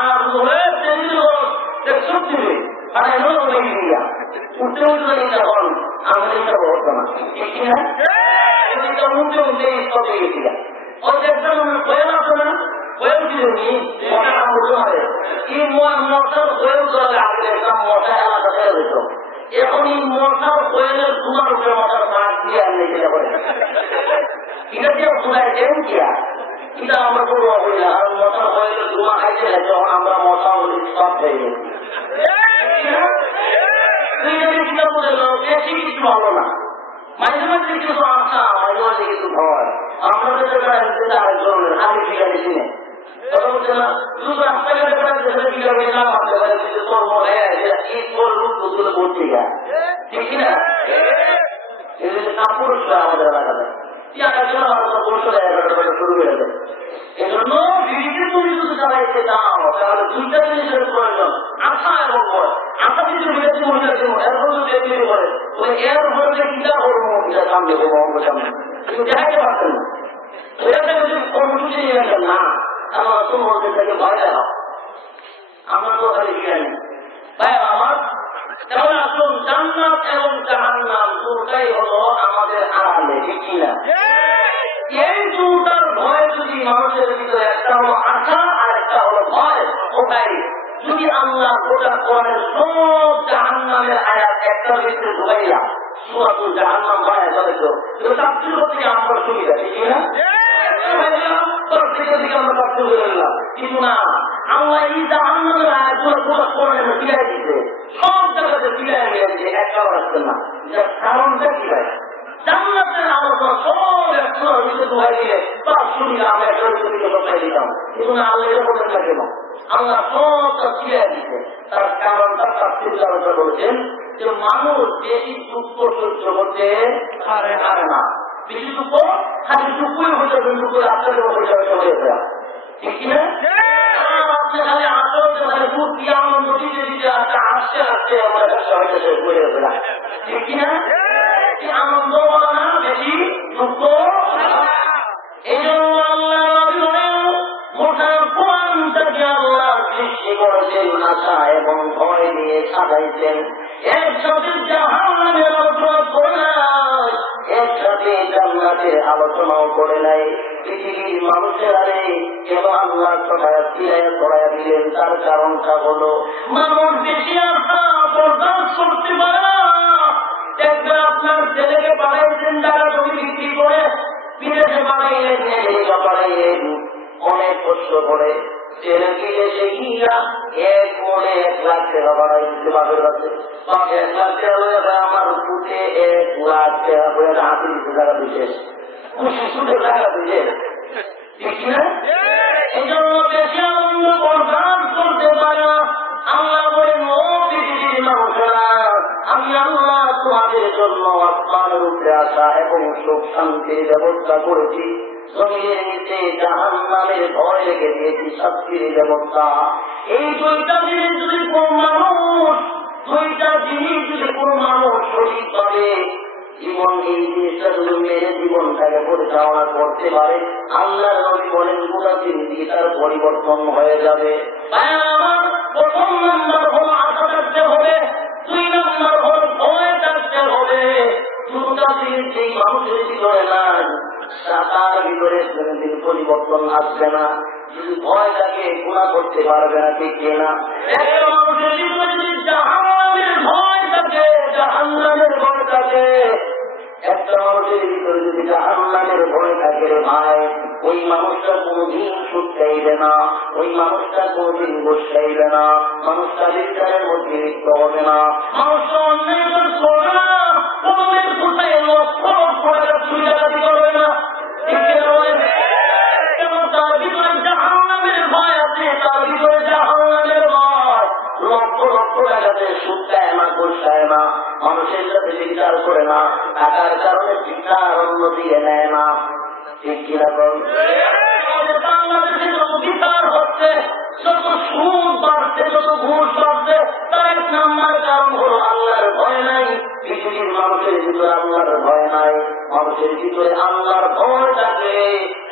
আর সত্যি উঠতে উঠলে এটা হল আমাদের এটা হতো না। ঠিক কিনা? উঠতে উঠতে সব গেছিলাম ওই একটা বয়ান আছে না, বয়ান দিলেন এই মশার বয়ান করালে আগে একটা মশা এলাকা ফেলে দিত এখনই মশার কোয়েলের তোমার উপরে মশার মাছ দিয়ে আর নেই যেটা করে এটা দিয়ে শোনায় দেন কি আর এটা আমরা করবো বলি না। আর মশার কোয়েলের ধোঁয়া খাইতে যখন আমরা মশা বলি সব হয়ে গেছি বেশি কিছু হলো না। মাঝে মাঝে কিছু আশা, মাঝে মাঝে কিছু ভয়। আপনাদের আরেকজনের আগে ফিরে চিনে কথা বলছে না, শুধু রাস্তাঘাটে বেড়াতে বিঘা বেশা ভাবতে পারে তোর মনে এই তোর রূপ তুলে পড়ছে গা ঠিক না। পুরুষ আমাদের এলাকাতে শুরু হয়ে যায়। এই জন্য বিড়িকে তুমি যদি চালাইতে চাও তাহলে দুইটা জিনিসের প্রয়োজন, আশা এবং ভয়। আশা কিছু বিদেশি মহিলার জীবন এরপর যদি তৈরি করে এর উপরে চিন্তা করবো সামনে দেবো সামনে কিন্তু দেখাইতে পারতেন না। সেটাতে যদি কর্মসূচি নিয়ে আসেন না তাহলে অসম বলতে থেকে ভয় দেখাও। আমরা তো খালি জ্ঞানী ভাই আমার। তাহলে আসুন জান্নাত এবং জাহান্নাম দুটাই হলো আমাদের আড়ালে, ঠিক কিনা? এই দুটার ভয় যদি মানুষের ভিতরে একটা হলো আশা আর একটা হলো ভয়, ওটাই যদি আল্লাহ গোটা কোরআনের সব জাহান্নামের আয়াত একটা ভিতরে ঢুকাইয়া সূরাতুল জাহান্নাম বানায় চলে তো তাফসীর করতে আমরা সুবিধা, ঠিক কিনা? কিন্তু না, আল্লাহ এই জাহান্নামের আয়াতগুলো গোটা কোরআনে ফিরাই দিতে সব জায়গাতে ফিরাই নিয়ে দিতে একটা আসছে না। যার কারণটা কি ভাই? জান্নাতের আলোচনা সব একটা ভিতরে ঢুকাই দিয়ে তার শুনিলে আমরা একটা ভিতরে ঢুকাই দিতাম, কিন্তু না আল্লাহ এটা বলেন না কেন? আল্লাহ সবটা ফিরাই দিতে তার কারণটা তাফসীর আলোচনা করেছেন যে মানুষ বেশি দুঃখ সহ্য করতে পারে না। বেশি দুঃখ খালি দুঃখই হয়ে যাবে, দুঃখ আপনাদের হয়ে যাবে হয়ে যায়, ঠিক কিনা? আপনি খালি আসলে দুঃখ দিয়ে আনন্দ দিতে দিতে আসতে আসতে আমরা সবাইকে শেষ করে ফেলা, ঠিক কিনা? আনন্দ বলা না, বেশি দুঃখ। এই জন্য আল্লাহ মোটা কোরআনটাকে আল্লাহ সৃষ্টি করেছেন আশা এবং ভয় দিয়ে সাজাইছেন। একসাথে জাহান্নামের আলোচনা করে নাই, একসাথে জান্নাতের আলোচনাও করে নাই। পৃথিবীর মানুষের আরে কেন আল্লাহ ছড়ায়া ফিরাইয়া ছড়াইয়া দিলেন? তার কারণটা হলো মানুষ বেশি আশা বরদাস্ত করতে পারে না। একবার আপনার ছেলেকে বাড়াইছেন টাকা জমি বিক্রি করে, বিদেশে বাড়াইলেন, আমেরিকা বাড়াইলেন, অনেক কষ্ট করে ছেলে বিদেশে গিয়া এক মনে 1 লাখ টাকা বাড়াই দিতে বাপের কাছে। 1 লাখ টাকা হয়ে যায় আমার ফুটে 1 লাখ টাকা হয়ে যায় হাতে দিতে টাকা বিশেষ খুশি সুখে টাকা বিশেষ, ঠিক না? এই জন্য বেশি আনন্দ বরদাস্ত করতে পারে না। আল্লাহ বলেন ও পৃথিবীর মানুষেরা, আমি আল্লাহ তোমাদের জন্য আসমানের উপরে আসা এবং সুখ শান্তির ব্যবস্থা করেছি, জমিনের নিচে জাহান্নামের ভয় রেখে দিয়েছি শাস্তির ব্যবস্থা। এই দুইটা জিনিস যদি কোন মানুষ সঠিকভাবে জীবন এই জিনিসটা যদি মেরে জীবনটাকে পরিচালনা করতে পারে, আল্লাহ নবী বলেন গোটা জিন্দেগি তার পরিবর্তন হয়ে যাবে। আমার প্রথম নাম্বার হলো আশা থাকতে হবে, 2 নাম্বার হল ভয় থাকতে হবে। দুটা জিনিস যেই মানুষের ভিতরে নাই তার ভিতরে কোনদিন পরিবর্তন আসবে না। যদি ভয় থাকে গুণা করতে পারবে না, ঠিক কিনা? একটা মানুষের ভিতরে যদি জাহান্নামের ভয় থাকে, জাহান্নামের ভয় থাকে, একটা মানুষের ভিতরে যদি জাহান্নামের ভয় থাকে রে ভাই, ওই মানুষটা কোনদিন সুখ চাইবে না, ওই মানুষটা কোনদিন ঘুষ চাইবে না, মানুষটা বিচারের মধ্যে লিপ্ত হবে না, মানুষটা অন্যায় করবে না, কোনদিন কোথায় লক্ষ লক্ষ টাকা চুরি ডাকাতি করবে না, ঠিক কিনা? কেন? তার ভিতরে জাহান্নামের ভয় আছে, তার ভিতরে জাহান্নামের ভয়। লক্ষ লক্ষ টাকাতে সুখ দেয় না, ঘুষ দেয় না, মানুষের সাথে বিচার করে না, টাকার কারণে বিচার অন্য দিয়ে নেয় না, ঠিক কিনা? বাংলাদেশে যত বিচার হচ্ছে, যত সুদ বাড়ছে, যত ঘুষ বাড়ছে, তার 1 নাম্বার কারণ হলো আল্লাহর ভয় নাই। পৃথিবীর মানুষের ভিতরে আল্লাহর ভয় নাই। মানুষের ভিতরে আল্লাহর ভয় থাকে,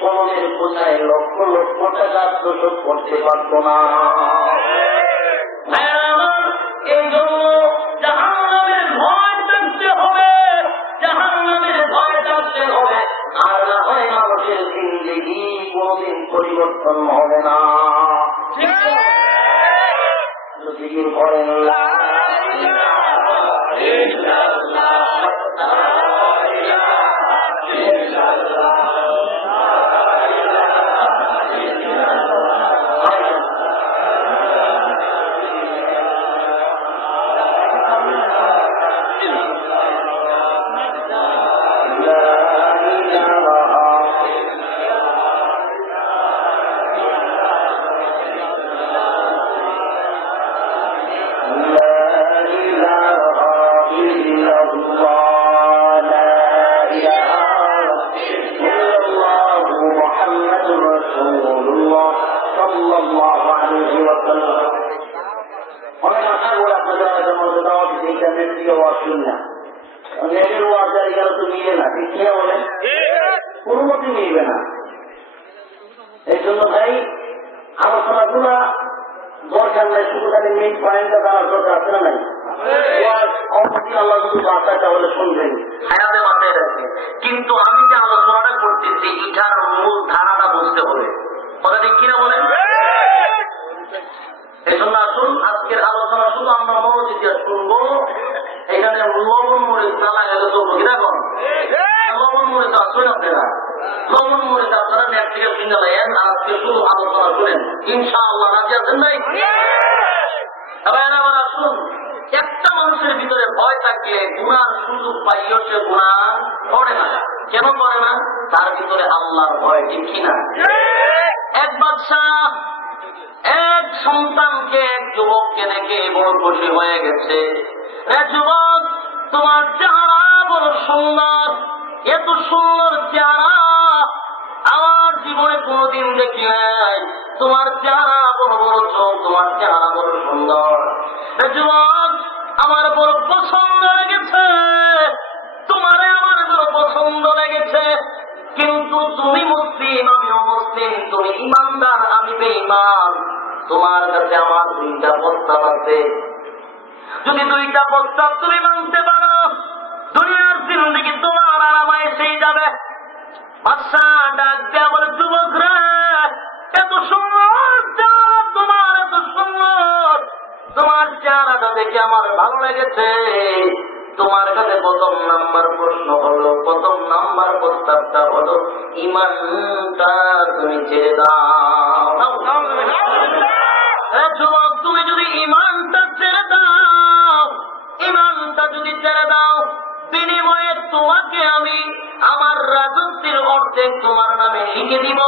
কোনদিন কোথায় লক্ষ লক্ষ টাকা শোষণ করতে পারত না। এই জন্য জাহান্নামের ভয় থাকতে হবে, জাহান্নামের ভয় থাকতে হবে, আর না হয় মানুষের জিন্দেগি কোনদিন পরিবর্তন হবে না। জিকির করেন লা ইলাহা কিন্তু আমি যে আলোচনাটা করতেছি এটার মূল ধারাটা বুঝতে হবে, কথা ঠিক কিনা বলেন? এই জন্য আসুন আজকের আলোচনা শুধু আমরা মনোযোগ দিয়ে শুনবো। এখানে লবণ মরিচ না লাগালে চলবো কিনা? কম লবণ মরিচ আসবেন আপনারা, লবণ মরিচ আপনারা নেট থেকে কিনে নেন। আজকে শুধু আলোচনা শুনেন, ইনশাআল্লাহ রাজি আছেন ভাই? এবার আসুন, একটা মানুষের ভিতরে ভয় থাকলে গুনার সুযোগ পাইও সে গুনাহ করে না। কেন করে না? তার ভিতরে আল্লাহর ভয়, ঠিক কিনা? এক বাদশাহ এক সন্তানকে, এক যুবককে দেখে বড় খুশি হয়ে গেছে। যুবক, তোমার চেহারা বড় সুন্দর, এত সুন্দর চেহারা আমার জীবনে কোনদিন দেখি নাই। তোমার চেহারা বড় বড় চোখ, তোমার চেহারা বড় সুন্দর। যুবক, আমার বড় পছন্দ লেগেছে, তোমারে আমার বড় পছন্দ লেগেছে। কিন্তু তুমি মুসলিম, আমি অমুসলিম, তুমি ইমানদার, আমি বেঈমান। তোমার কাছে আমার দুইটা প্রস্তাব আছে। যদি দুইটা প্রস্তাব তুমি মানতে পারো, দুনিয়ার জিন্দেগি তোমার আরামে এসেই যাবে। বাদশা ডাক দেয়া বলে, যুবক রে, এত সুন্দর চেহারা তোমার, এত সুন্দর তোমার চেহারাটা দেখে আমার ভালো লেগেছে। তোমার কাছে প্রথম নাম্বার প্রশ্ন হলো, প্রথম নাম্বার প্রস্তাবটা হলো, ইমানটা তুমি ছেড়ে দাও। যুবক, তুমি যদি ইমানটা ছেড়ে দাও, ইমানটা যদি ছেড়ে দাও, বিনিময়ে তোমাকে আমি আমার রাজত্বের অর্ধেক তোমার নামে লিখে দিব।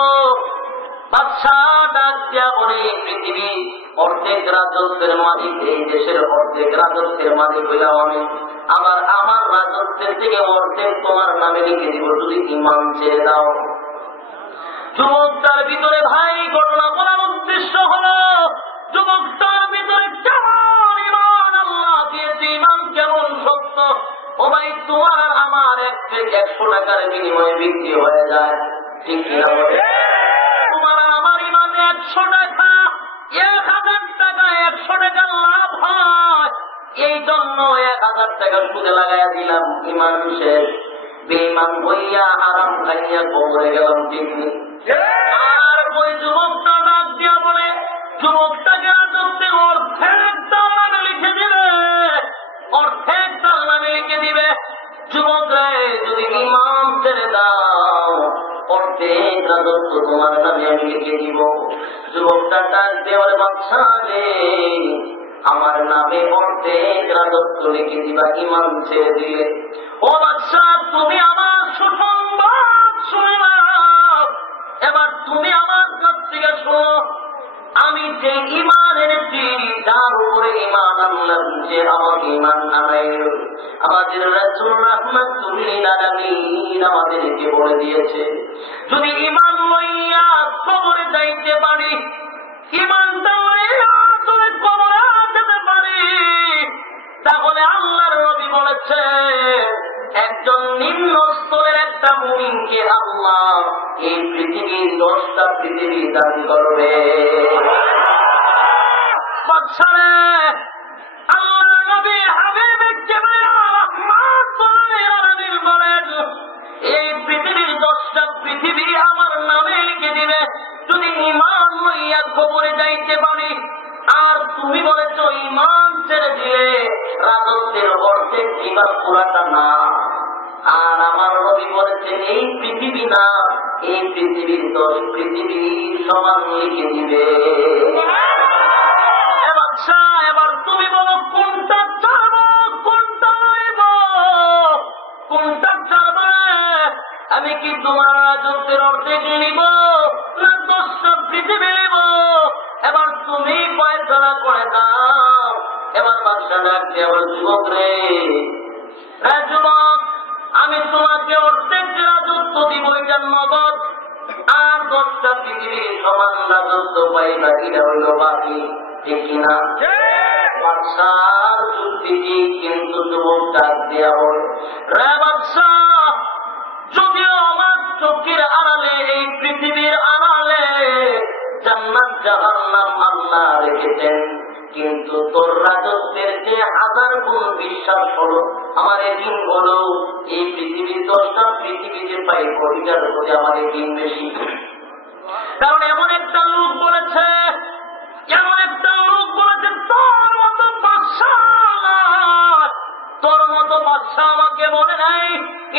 বাদশাহ ডাক দিয়া বলে, পৃথিবী অর্ধেক রাজত্বের মালিক, এই দেশের অর্ধেক রাজত্বের মালিক হইলাম আমি, আবার আমার রাজত্বের থেকে অর্ধেক তোমার নামে লিখে দিব যদি ইমান ছেড়ে দাও। যুবকটার ভিতরে ভাই ঘটনা বলার উদ্দেশ্য হলো, যুবকটার ভিতরে কেমন ইমান আল্লাহ দিয়েছে, ইমান কেমন সত্য। ও ভাই, তোমার আর আমার 100 টাকার বিনিময়ে বিক্রি হয়ে যায়, ঠিক কিনা? তোমার আর আমার ইমান 100 টাকা, 1000 টাকা, 100 টাকার লাভ হয়। এই জন্য 1000 টাকা সুদে লাগাইয়া দিলাম, ইমান শেষ। বেঈমান হইয়া হারাম খাইয়া কবরে গেলাম, ঠিক নেই? আর ওই যুবকটা ডাক দিয়া বলে, যুবকটাকে রাজত্বের অর্ধেক তার নামে লিখে দিবে, অর্ধেক তার নামে লিখে দিবে। যুবক রে, যদি ইমান ছেড়ে দাও, অর্ধেক রাজত্ব তোমার নামে আমি লিখে দিব। যুবকটা ডাক দিয়ে বলে, বাদশা রে, আমার নামে অর্ধেক রাজত্ব লিখে দিবা ইমান ছেড়ে দিলে। ও বাদশা, তুমি আমার সুসংবাদ শুনে নাও, এবার তুমি আমার কাছ থেকে শোনো। আমি যে ইমান এনেছি, যার উপরে ইমান আনলাম, যে আমাকে ইমান আনাইল, আমাদের রাসূল রাহমাতুল্লিল আলামিন আমাদেরকে বলে দিয়েছে, যদি ইমান লইয়া কবরে যাইতে পারি, ইমানটা লইয়া তুমি কবরে যেতে পারি, তাহলে আল্লাহর নবী বলেছে, একজন নিম্ন স্তরের একটা মুমিনকে আল্লাহ এই পৃথিবীর 10টা পৃথিবী দান করবে। আল্লাহর নবী হাবিব কিবরিয়া রাহমাতুল্লিল আলামিন বলেন, এই পৃথিবীর 10টা পৃথিবী আমার নামে লিখে দিবে যদি ইমান লইয়া কবরে যাইতে পারি। আর তুমি বলেছ ইমান ছেড়ে দিলে রাজত্বের পরিবার পুরাটা না। আর আমার নবী বলেছেন এই পৃথিবী না, এই পৃথিবীর 10 পৃথিবীর সমান লিখে দিবে। এবার তুমি বলো কোনটা ছাড়বো, কোনটা নেব, কোনটা ছাড়বে? আমি কি তোমার রাজত্বের অর্ধেক নিব না 10টা পৃথিবী নিব? এবার তুমি ফয়সালা করে দাও। এবার বাদশা ডাকছে, এবার যুবক রে, যুবক, আমি তোমাকে অর্ধেক রাজত্ব দিব, এটা নগদ, আর 10টা পৃথিবীর সমান রাজত্ব পাইবা, এটা হইল বাকি। ঠিক কিনা? বাদশার যুক্তিটি কিন্তু যুবক ডাক দেয়া বল, রে বাদশা, যদিও আমার চোখের আড়ালে, এই পৃথিবীর আড়ালে জান্নাত জাহান্নাম আল্লাহ রেখেছেন, কিন্তু তোর রাজত্বের যে 1000 গুণ বিশ্বাস হলো, আমার এদিন হলো এই পৃথিবীর 10টা পৃথিবীতে পাই কোটিটার প্রতি আমার এদিন বেশি। কারণ এমন একটা লোক বলেছে, তোর মতো বাদশা আমাকে বলে নাই,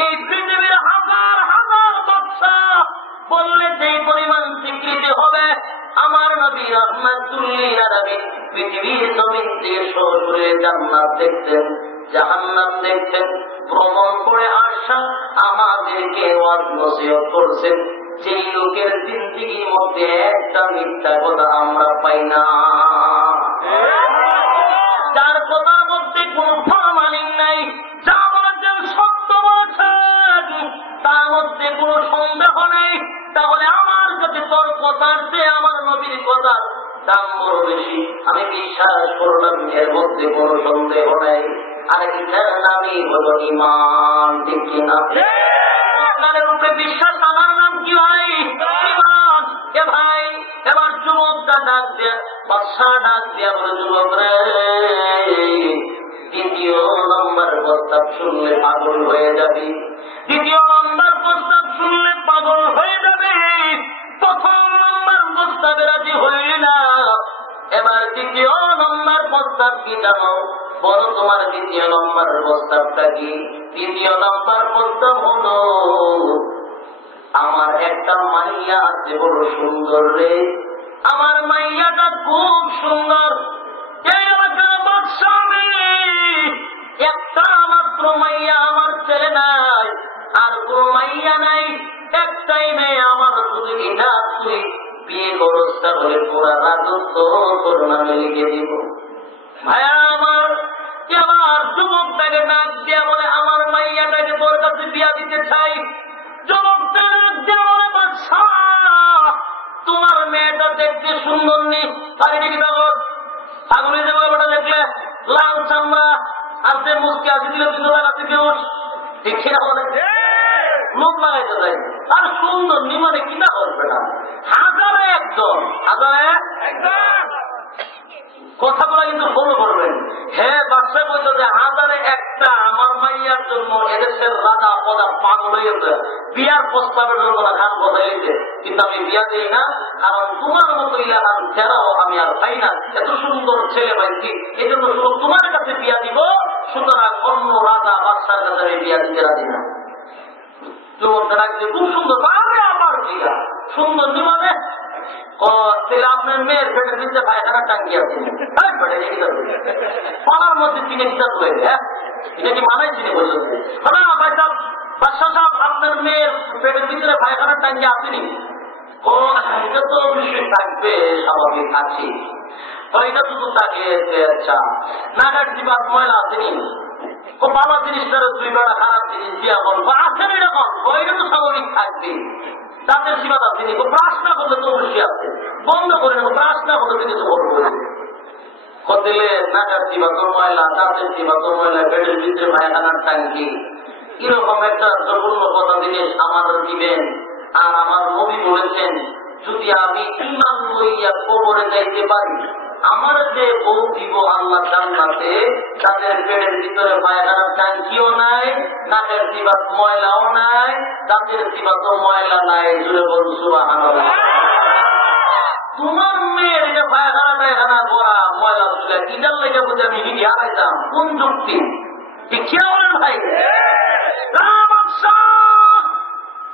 এই পৃথিবীর 1000 হাজার বাদশা বললে যে পরিমাণ স্বীকৃতি হবে, আমার নবী রাহমাতুল লিল আলামিন পৃথিবীর জমিন থেকে শুরু করে জান্নাত দেখতেন, জাহান্নাম দেখতেন, ভ্রমণ করে আসা আমাদেরকে ওয়াজ নসিহত করছেন। যেই লোকের জিন্দেগির মধ্যে একটা মিথ্যা কথা আমরা পাই না, যার কথার মধ্যে কোন ফরমালিন নাই, যা বলেছেন সত্য বলেছেন, তার মধ্যে কোন সন্দেহ নেই, তাহলে আমার কাছে তোর কথার চেয়ে আমার নবীর কথার দাম বড় বেশি। আমি বিশ্বাস করলাম, এর মধ্যে কোন সন্দেহ নেই। আর এটার নামই হলো ঈমান। ঠিক কিনা? আপনাদের উপরে বিশ্বাস, আমার নাম কি ভাই? ঈমান। এ ভাই, এবার যুবকটা ডাক দিয়ে, বাদশা ডাক দিয়া বলে, যুবক রে, দ্বিতীয় নম্বর প্রস্তাব শুনলে পাগল হয়ে যাবি, দ্বিতীয় নম্বর প্রস্তাব শুনলে পাগল হয়ে যাবে, প্রথম নম্বর প্রস্তাবে রাজি হইল না, এবার দ্বিতীয় নম্বর প্রস্তাব কি জানো? বলো তোমার দ্বিতীয় নম্বর প্রস্তাবটা কি? দ্বিতীয় নম্বর প্রস্তাব হলো, আমার একটা মাইয়া আছে বড় সুন্দর রে, আমার মাইয়াটা খুব সুন্দর, এই এলাকার বাদশা আমি, একটা মাত্র মাইয়া, আমার ছেলে নাই, আর কোন মাইয়া নাই, একটাই মেয়ে আমার, শুধু এটা তুই বিয়ে খরচটা হলে পুরা রাজত্ব তোর নামে লিখে দিব। ভাইয়া আমার, এবার যুবকটাকে ডাক দিয়া বলে, আমার মাইয়াটাকে তোর কাছে বিয়া দিতে চাই। যুবকটা ডাক দিয়া বলে, বাদশা, তোমার মেয়েটা দেখতে সুন্দর নেই, পারিনি পাগল, পাগলে যে ব্যাপারটা দেখলে লাল চামড়া আর যে মুসকে আসি দিলে কিন্তু লাগাতে কেউ দেখি না, বলে লোক লাগাইতে যায়, আর সুন্দর নি মানে কিনা করবে না, 1000-এ একজন, 1000-এ কথাগুলো কিন্তু ফলো করবেন। হ্যাঁ, বাদশা বলতো যে 1000-এ একটা আমার মাইয়ার জন্য এদেশের রাজা পদা পাগল হয়েছে, বিয়ার প্রস্তাবের জন্য ঘাট বদলাইছে, কিন্তু আমি বিয়া দিই না, কারণ তোমার মতো ইলাকান ছেড়াও আমি আর পাই না, এত সুন্দর ছেলে পাইছি, এই জন্য শুধু তোমার কাছে বিয়া দিব, সুতরাং অন্য রাজা বাদশার কাছে আমি বিয়া দিতে রাজি না। যুবকটা রাখছে, খুব সুন্দর, আরে আমার বিয়া সুন্দর নিমানে, আপনার মেয়ের পেটের নিচে পায়খানা টাঙ্গি আছে, পাড়ার মধ্যে চিনে দিতে হয়েছে, হ্যাঁ এটা কি মানাই চিনে বলছে, বাদশা সাহেব আপনার মেয়ের পেটের ভিতরে পায়খানা টাঙ্গি আসেনি? এটা তো অবশ্যই থাকবে, স্বাভাবিক আছে, এটা শুধু তাকে, আচ্ছা নাগার জীবাত ময়লা আসেনি? ভালো জিনিসটার 2 বেড়া খারাপ জিনিস দিয়া বলবো আসেন, এরকম এটা তো স্বাভাবিক থাকবে। দাঁতের সীমা আসেনি, ব্রাশ না করলে তো অবশ্যই আছে, বন্ধ করে নেবো, ব্রাশ না করলে কিন্তু বন্ধ করে দিলে নাগার সীমা তোর ময়লা, দাঁতের সীমা তোর ময়লা, পেটের ভিতরে পায়খানার টাঙ্কি, এরকম একটা জঘন্য কথা জিনিস আমার দিবেন। আর আমার নবী বলেছেন, যদি আমি ঈমান লইয়া কবরে যাইতে পারি, আমার যে বউ দিব আল্লাহ জান্নাতে, তাদের পেটের ভিতরে পায়খানার টাঙ্কিও নাই, নাকের দিবাত ময়লাও নাই, দাঁতের দিবাত ময়লা নাই, জুড়ে বলুন সুবহানাল্লাহ। তোমার মেয়ের যে পায়খানা টায়খানা করা ময়লা তুলে, ইটার লেগে বুঝে আমি হিটি হারাইতাম, কোন যুক্তি? ঠিক কি বলেন ভাই?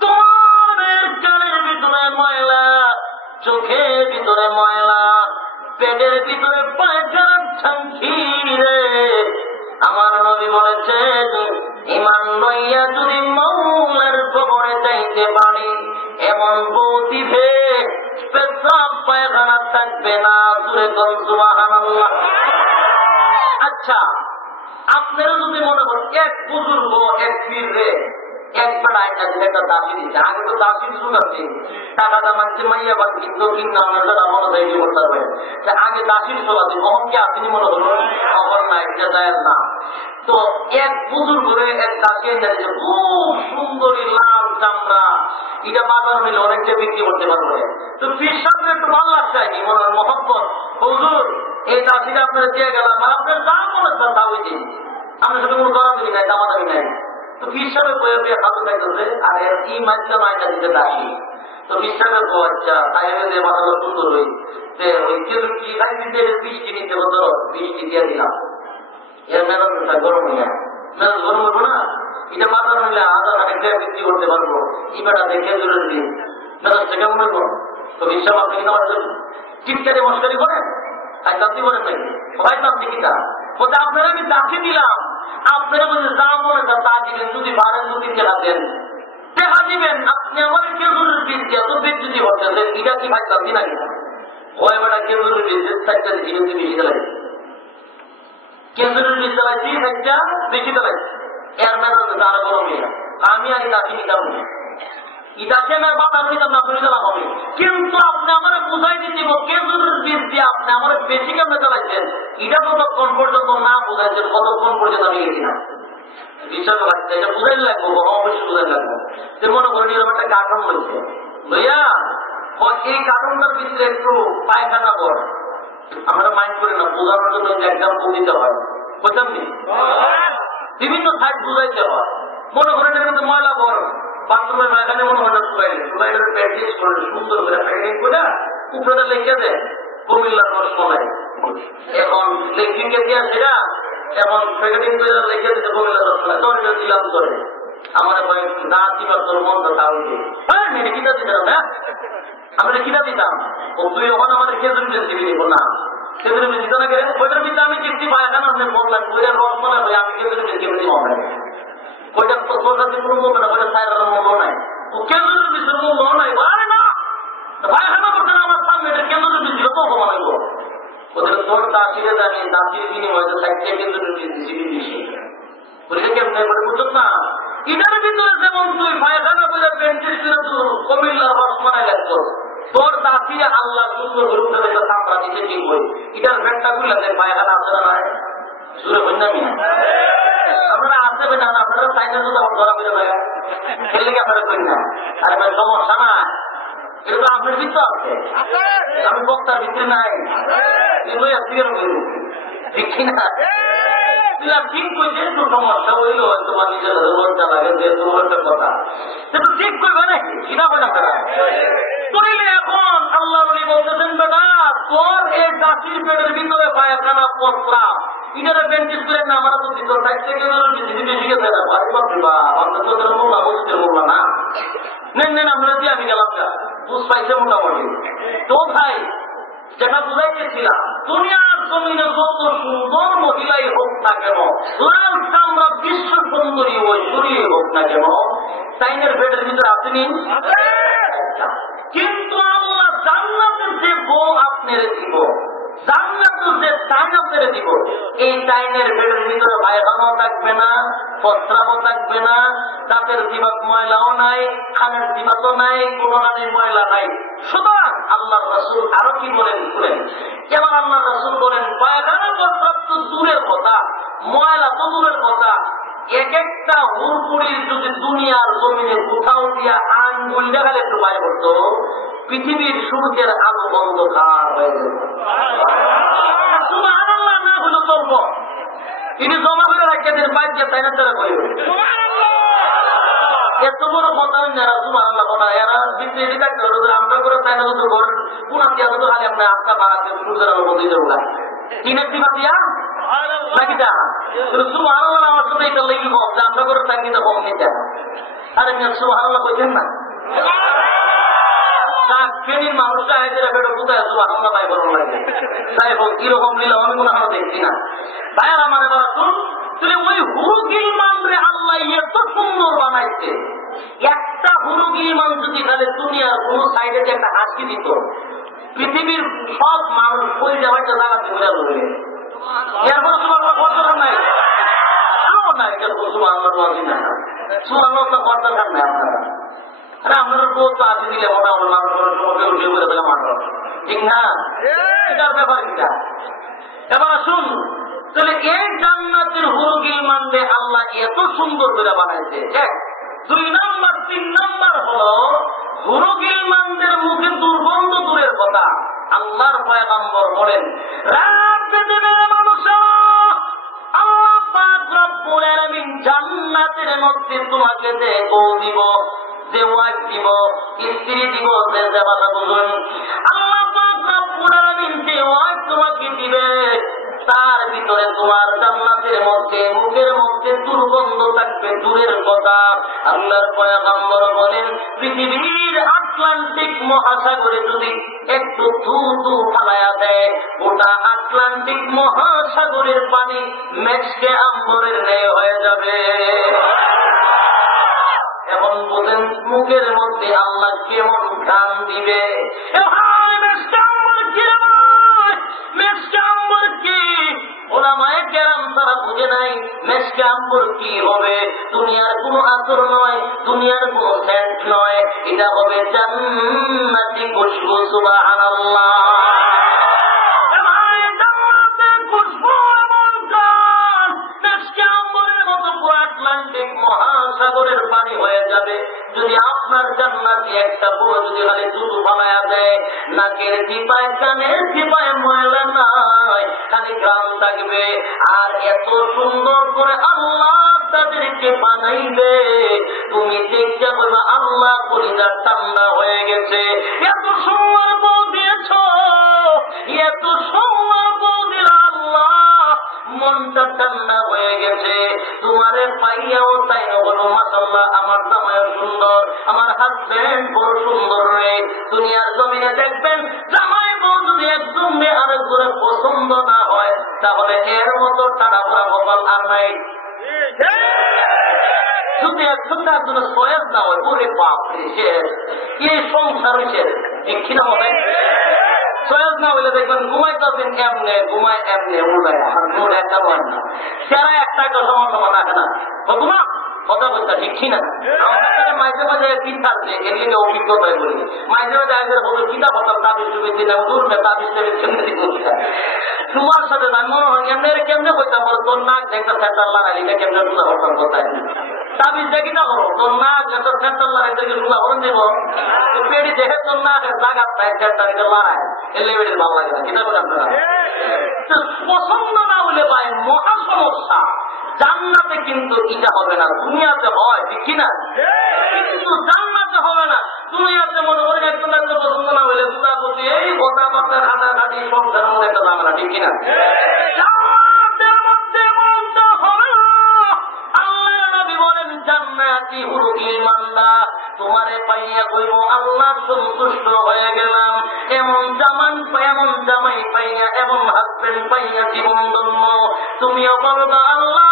তোমাদের কানের ভিতরে ময়লা, চোখের ভিতরে ময়লা, পেটের ভিতরে পায়খানার ঠাঙ্কি রে। আমার নবী বলেছেন, ইমান লইয়া যদি মাওলার কবরে যাইতে পারি, এমন বউ দিবে পেশাব পায়খানা থাকবে না। জোরে বল সুবহানাল্লাহ। আচ্ছা, আপনারা যদি মনে করেন এক বুজুর্গ এক পীর রে একবার আয়না দিলে একটা দাসি দিচ্ছে, আগে তো দাসি শুরু আছে, টাকা দামাচ্ছে মাইয়া বা কিন্তু কিনা আমরা মনে হয় করতে হবে, আগে দাসির চল আছে, কখন কি আপনি মনে করুন খবর না, এটা যায় না। তো এক বুজুর্গ রে এক দাসি এনে খুব সুন্দরী লাল চামড়া, এটা বাজার মিলে অনেকটা বিক্রি করতে পারবে। তো পীর সাহেব একটু ভালো লাগছে কি মনে মহব্বত, হুজুর এই দাসিটা আপনারা দিয়ে গেলাম, আপনার দাম মনে করেন তা ওই দিন আপনার সাথে কোনো দরাদরি নাই, দামাদামি নাই। তো পীর সাহেবের বইয়ের দিয়ে হাতে থাকতেছে, আর এর কি মাঝে মাইনা দিতে দাসি। তো পীর সাহেবের বউ আচ্ছা তাই যে মাথাটা সুন্দর হই যে ওই কেউ কি খাই দিতে বৃষ্টি নিতে হতো, বৃষ্টি দিয়ে দিলাম, এর মেজাজটা গরম হয়ে যায়, মেজাজ গরম হবো না, এটা বাজার হইলে আধার হাটে খেয়ে বিক্রি করতে পারবো, এই বেটা দেখে জোরে দিন মেজাজটা কেমন হইব। তো পীর সাহেব আপনি কিনা চিৎকারে মস্কারি করেন, আর চাকরি করেন নাকি সবাই চাকরি কিনা বলতে আপনারা আমি চাকরি দিলাম, আপনারা বলছে যা মনে তা দিবেন, যদি পারেন যদি টেকা দেন টেকা দিবেন, আপনি আমার কেজুরের বীজ দিয়ে এত বীজ যদি হতেছেন, এটা কি ভাই চাকরি নাকি হয় বেটা কেজুরের বীজ চারটা জিনিস বেশি চালাইছে, কেজুরের বীজ চালাইছি চারটা বেশি চালাইছে, এর মেজাজ আরো গরম হয়ে যায়। আমি আর চাকরি নিতাম না, ইটাকে আমার বাধা নিতাম না, শুনে দেওয়া হবে, কিন্তু আপনি আমার বুঝাই দিচ্ছিল কেজুরের বীজ দিয়ে আপনি আমার বেশি কেমনে চালাইছেন, এটা কতক্ষণ পর্যন্ত না বুঝাইছেন, কতক্ষণ পর্যন্ত আমি গেছি না বিশ্বাস লাগছে, এটা বুঝাই লাগবো, অবশ্যই বুঝাই লাগবো। যে মনে করেন এরকম একটা কার্টন রয়েছে ভাইয়া, এই কার্টনটার ভিতরে একটু পায়খানা পড়ে, আমরা মাইন্ড করি না, বোঝানোর জন্য এক্সাম্পল দিতে হয়, বুঝলাম নি, বিভিন্ন সাইড বুঝাইতে হয়। মনে করেন এর মধ্যে ময়লা পড়ে, বাথরুমের মাঝখানে মনে হয় না সুবাইলের প্যাকেজ করে সুন্দর করে প্যাকেজ করে উপরে লিখে দেয় কুমিল্লার রসমলাই, এখন লেখিকে দিয়া সেটা এখন প্যাকেটিং করে লিখে দিতে কুমিল্লার রসমলাই, তখন এটা দিলাম করে আমার না দিবার তোর মন্দ কাউকে কিনা দিতাম না, আমরা কিনা দিতাম ও তুই ওখানে আমাদের খেজুর দিবি দিব না, খেজুর দিত না গেলে ওইটার ভিতরে আমি কিস্তি পায়খানা আপনি বললাম ওইটার রসমলাই হয়ে আমি খেজুর দিব আমরা ওইটা তো তোর কোনো মূল্য না, ওইটা সাইডের মূল্য নাই, ও কেন্দ্রের বিষয়ের মূল্য নাই, আরে না পায়খানা করতে আমার সামনে এটা কেন্দ্রের বিষয় তো কমা লাগবো, ওদের তোর দাসিরে জানি দাসির বিনিময়ে সাইডটা কেন্দ্রের বেশি বলে কেমন বুঝত না, এটার ভিতরে যেমন তুই পায়খানা বলে বেঞ্চের কমিল্লার রসমালাই লাগতো, তোর দাসিরে আল্লাহ সুন্দর হলুদ সামরা দিতে ঠিক বই, এটার ভেটটা গুলা পায়খানা আপনারা নাই সুরে বন্যামি আপনারা আসতে না, আপনারা সাইকেল তো তখন ধরা পেয়ে যায় খেলে কি আপনারা করি না, আরে ভাই সমস্যা না, এটা তো আপনার ভিতরে আছে, আমি বক্তার ভিতরে নাই, ঠিক কিনা ঠিক করছে একটু সমস্যা হইল তোমার নিজের লজ্জা লাগে যে তোমার একটা কথা সেটা ঠিক করবে নাকি কিনা বলে আপনারা করিলে এখন আল্লাহ বলতেছেন বেটা তোর এই দাসির পেটের ভিতরে পায়খানা পচরা ইটারা বেঞ্চিস করে না, আমার তো ভিতর সাইড থেকে বেশি গেছে না, অন্তত মোলা বসতে মোলা না নেন নেন আমরা দিয়ে আমি গেলাম না, বুঝ পাইছে মোটামুটি। তো ভাই যেটা বুঝাইতেছিলাম, দুনিয়ার জমিনে যত সুন্দর মহিলাই হোক না কেন, লাল চামড়া বিশ্ব সুন্দরী ঐশ্বরী হোক না কেন, তাইনের পেটের ভিতরে আপনি কিন্তু আল্লাহ জান্নাতের যে বউ আপনার দিব, জান্নাতের যে টাইন আপনার দিব, এই টাইনের পেটের ভিতরে পায়খানাও থাকবে না, প্রস্রাবও থাকবে না, দাঁতের দিবাত ময়লাও নাই, খানের দিবাতও নাই, কোনো রানের ময়লা নাই। সুতরাং আল্লাহ রাসূল আরো কি বলেন শুনেন, যেমন আল্লাহ রাসূল বলেন পায়খানা প্রস্রাব তো দূরের কথা, ময়লা তো দূরের কথা, এক একটা হুড়কুড়ির যদি দুনিয়ার জমিনে কোথাও দিয়া আঙ্গুল দেখালে একটু পায় করতো, পৃথিবীর সূর্যের আলো অন্ধকার হয়ে যেত। সুবহানাল্লাহ না হলো চলব, তিনি জমা করে রাখতে দেন বাইরে তাই না তারা করে এত বড় কথা যারা সুবহানাল্লাহ কথা এরা বিদ্যুৎ কাটতে আমরা করে তাই না তো ঘর পুনা দিয়া তো খালি আপনার আস্থা বাড়াতে সূর্যের আলো বন্ধ দিয়ে উঠা কিনে দিবা দিয়া নাকি যা সুবহানাল্লাহ আমার সাথে এটা লেগে হোক যে আমরা করে থাকি তো হোক নিতে আরে সুবহানাল্লাহ কইছেন না ফেনীর মানুষটা হাইজেরা ফেরো কোথায় সুবহানাল্লাহ ভাই বলুন লাগে তাই হোক কিরকম নিলে আমি কোনো আমরা দেখছি না ভাইয়ার আমার এবার শুন তুই ওই হুরুগিল মানরে আল্লাহ এত সুন্দর বানাইছে একটা হুরুগিল মান যদি তাহলে দুনিয়ার কোন সাইডে যে একটা হাসি দিত পৃথিবীর সব মানুষ কই যাওয়াটা জানা ঘুরে ধরবে এরপর তোমার কষ্ট নাই আমার নাই কেন সুবহানাল্লাহ বলছি না সুবহানাল্লাহ তো করতে থাকবে আপনারা আরে আপনাদের বউ তো আদি দিলে মোটামুটি মানুষের সঙ্গে উঠে বলে দিলে মানুষ ঠিক না এটার ব্যাপার কিটা এবার আসুন তাহলে এই জান্নাতের হুরুগিল মানলে আল্লাহ এত সুন্দর করে বানাইছে এক 2 নম্বর 3 নম্বর হলো হুরুগিল মানদের মুখে দুর্গন্ধ দূরের কথা আল্লাহর পয়গম্বর বলেন রাত পৃথিবীর মানুষেরা আল্লাহ পাক রব্বুল আলামিন জান্নাতের মধ্যে তোমাকে যে বউ দিব যে ওয়াইফ দিব স্ত্রী দিব যে জামাতা বুঝুন আল্লাহ পাক রব্বুল আলামিন যে ওয়াইফ তোমাকে দিবে তার ভিতরে তোমার জান্নাতের মধ্যে মুখের মধ্যে দুর্গন্ধ থাকবে দূরের কথা আল্লাহর পয়গম্বর বলেন পৃথিবীর আটলান্টিক মহাসাগরে যদি একটু থু ফালায়া দেয় ওটা আটলান্টিক মহাসাগরের পানি মেঘকে আম্বরের ন্যায় হয়ে যাবে এখন বলেন মুখের মধ্যে আল্লাহ কেমন গান দিবে বুঝে নাই মেশকে আম্বর কি হবে দুনিয়ার কোন আতর নয় দুনিয়ার কোন সেন্ট নয় এটা হবে জান্নাতি খুশবু সুবহানাল্লাহ আটলান্টিক মহাসাগরের পানি হয়ে যাবে যদি আপনার জান্নাতি একটা বউ যদি খালি দুধ ফালায়া দেয় নাকের চিপায় কানের চিপায় ময়লা নাই খালি গ্রাম থাকবে আর এত সুন্দর করে আল্লাহ তাদেরকে বানাইবে তুমি দেখতে পাবে আল্লাহ পরিবার ঠান্ডা হয়ে গেছে এত সুন্দর বউ দিয়েছ এত সুন্দর বউ দিল আল্লাহ মনটা ঠান্ডা হয়ে গেছে তোমারে পাইয়াও তাই বলো মাশাআল্লাহ আমার জামাই সুন্দর আমার হাজবেন্ড বড় সুন্দর রে দুনিয়ার জমিনে দেখবেন জামাই বউ যদি একদম আরেকজনের পছন্দ না হয় তাহলে এর মতো টাকা ভরা কপাল আর নাই যদি একজনটা একজনের সয়েস না হয় ওরে বাপ সে এই সংসার হয়েছে ঠিক না হবে সয়েজ না হইলে দেখবেন ঘুমাইতেছেন এমনে ঘুমায় এমনে উল্লায় সেরা একটা সমস্যা রাখে না ঘুমা কথা বলতে ঠিক না আমাদের মাঝে মাঝে কি থাকছে এদিকে অভিজ্ঞতায় বলি মাঝে মাঝে আগে বলবো কিনা কথা তাবিজ টুবিজ দিলে দূরবে তাবিজ তোমার সাথে মনে হয় এমনি কেমনে বলতে বল তোর নাক একটা সেন্টার লাগাই এটা কেমনে টুলা হতাম কোথায় তাবিজ দেখি না করো তোর নাক একটা সেন্টার লাগাই দেখে টুলা হরণ দেব পেড়ি দেখে তোর নাক জায়গা সেন্টার এটা লাগায় এলে বেড়ে ভালো লাগে না কিনা বলে আপনারা পছন্দ না হলে ভাই মহা সমস্যা জান্নাতে কিন্তু এটা হবে না দুনিয়াতে হয় ঠিক কিনা কিন্তু জান্নাতে হবে না দুনিয়াতে মনে করে একজন একটা পছন্দ না হলে দুটা করতে এই কথাবার্তা খাটাখাটি সংসারের মধ্যে একটা ঝামেলা ঠিক কিনা জান্নাতের মধ্যে বলতে হবে আল্লাহ নবী বলেন জান্নাতি হুরুগিল মান্দা তোমারে পাইয়া কইব আল্লাহ সন্তুষ্ট হয়ে গেলাম এমন জামাই পাইয়া এমন হাজবেন্ড পাইয়া জীবন ধন্য তুমিও বলবা আল্লাহ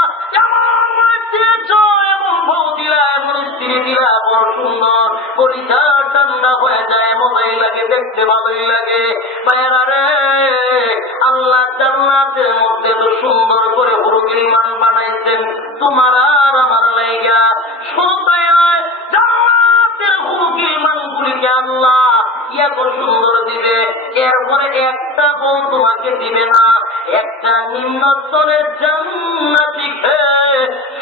এমন বউ দিলা এমন স্ত্রী দিলা বড় সুন্দর পরিচা ঠান্ডা হয়ে যায় মজাই লাগে দেখতে ভালোই লাগে ভাইয়েরা রে আল্লাহ জান্নাতের মধ্যে তো সুন্দর করে হুরুগিল মান বানাইছেন তোমার আর আমার লাইগা শুধু তাই নয় জান্নাতের হুরুগিল মানগুলিকে আল্লাহ এত সুন্দর দিবে এরপরে একটা বউ তোমাকে দিবে না একটা নিম্ন স্তরের জান্নাতি খেয়ে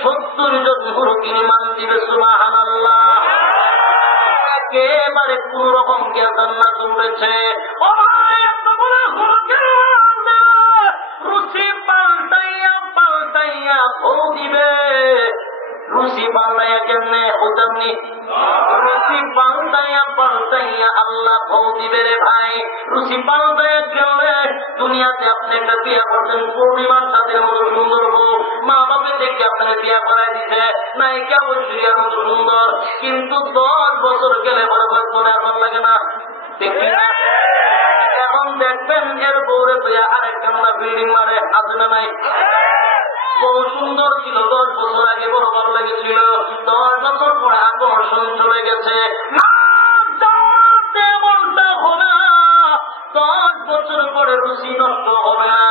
70 জন হুরুগিল মান দিবে সুবহানাল্লাহ একেবারে কোন রকম কে জান্নাত উঠেছে ও ভাই এত বড় হুরুগিল মান রুচি পাল্টাইয়া বউ দিবে রুচি পাল্টাইয়া কেমনে হইতামনি রুচি পাল্টাইয়া আল্লাহ ভৌ দিবে রে ভাই। রুচি পাল্টাইয়া কেমনে দুনিয়াতে আপনি একটা বিয়া করছেন পূর্ণিমার সাথে মতো সুন্দর বউ, মা বাপে দেখে আপনাকে বিয়া করাই দিছে নায়িকা ঐশ্বরিয়ার মতো সুন্দর, কিন্তু 10 বছর গেলে বড় বর্তমানে এখন লাগে না, দেখি না? এখন দেখবেন এর বউরে পেয়ে আরেকটা আমরা বিল্ডিং মারে, আছে না নাই? বহু সুন্দর ছিল 10 বছর আগে, বড় ভালো লেগেছিল, 10 বছর পরে আকর্ষণ চলে গেছে। তেমনটা হবে না, 10 বছর পরে রুচি নষ্ট হবে না।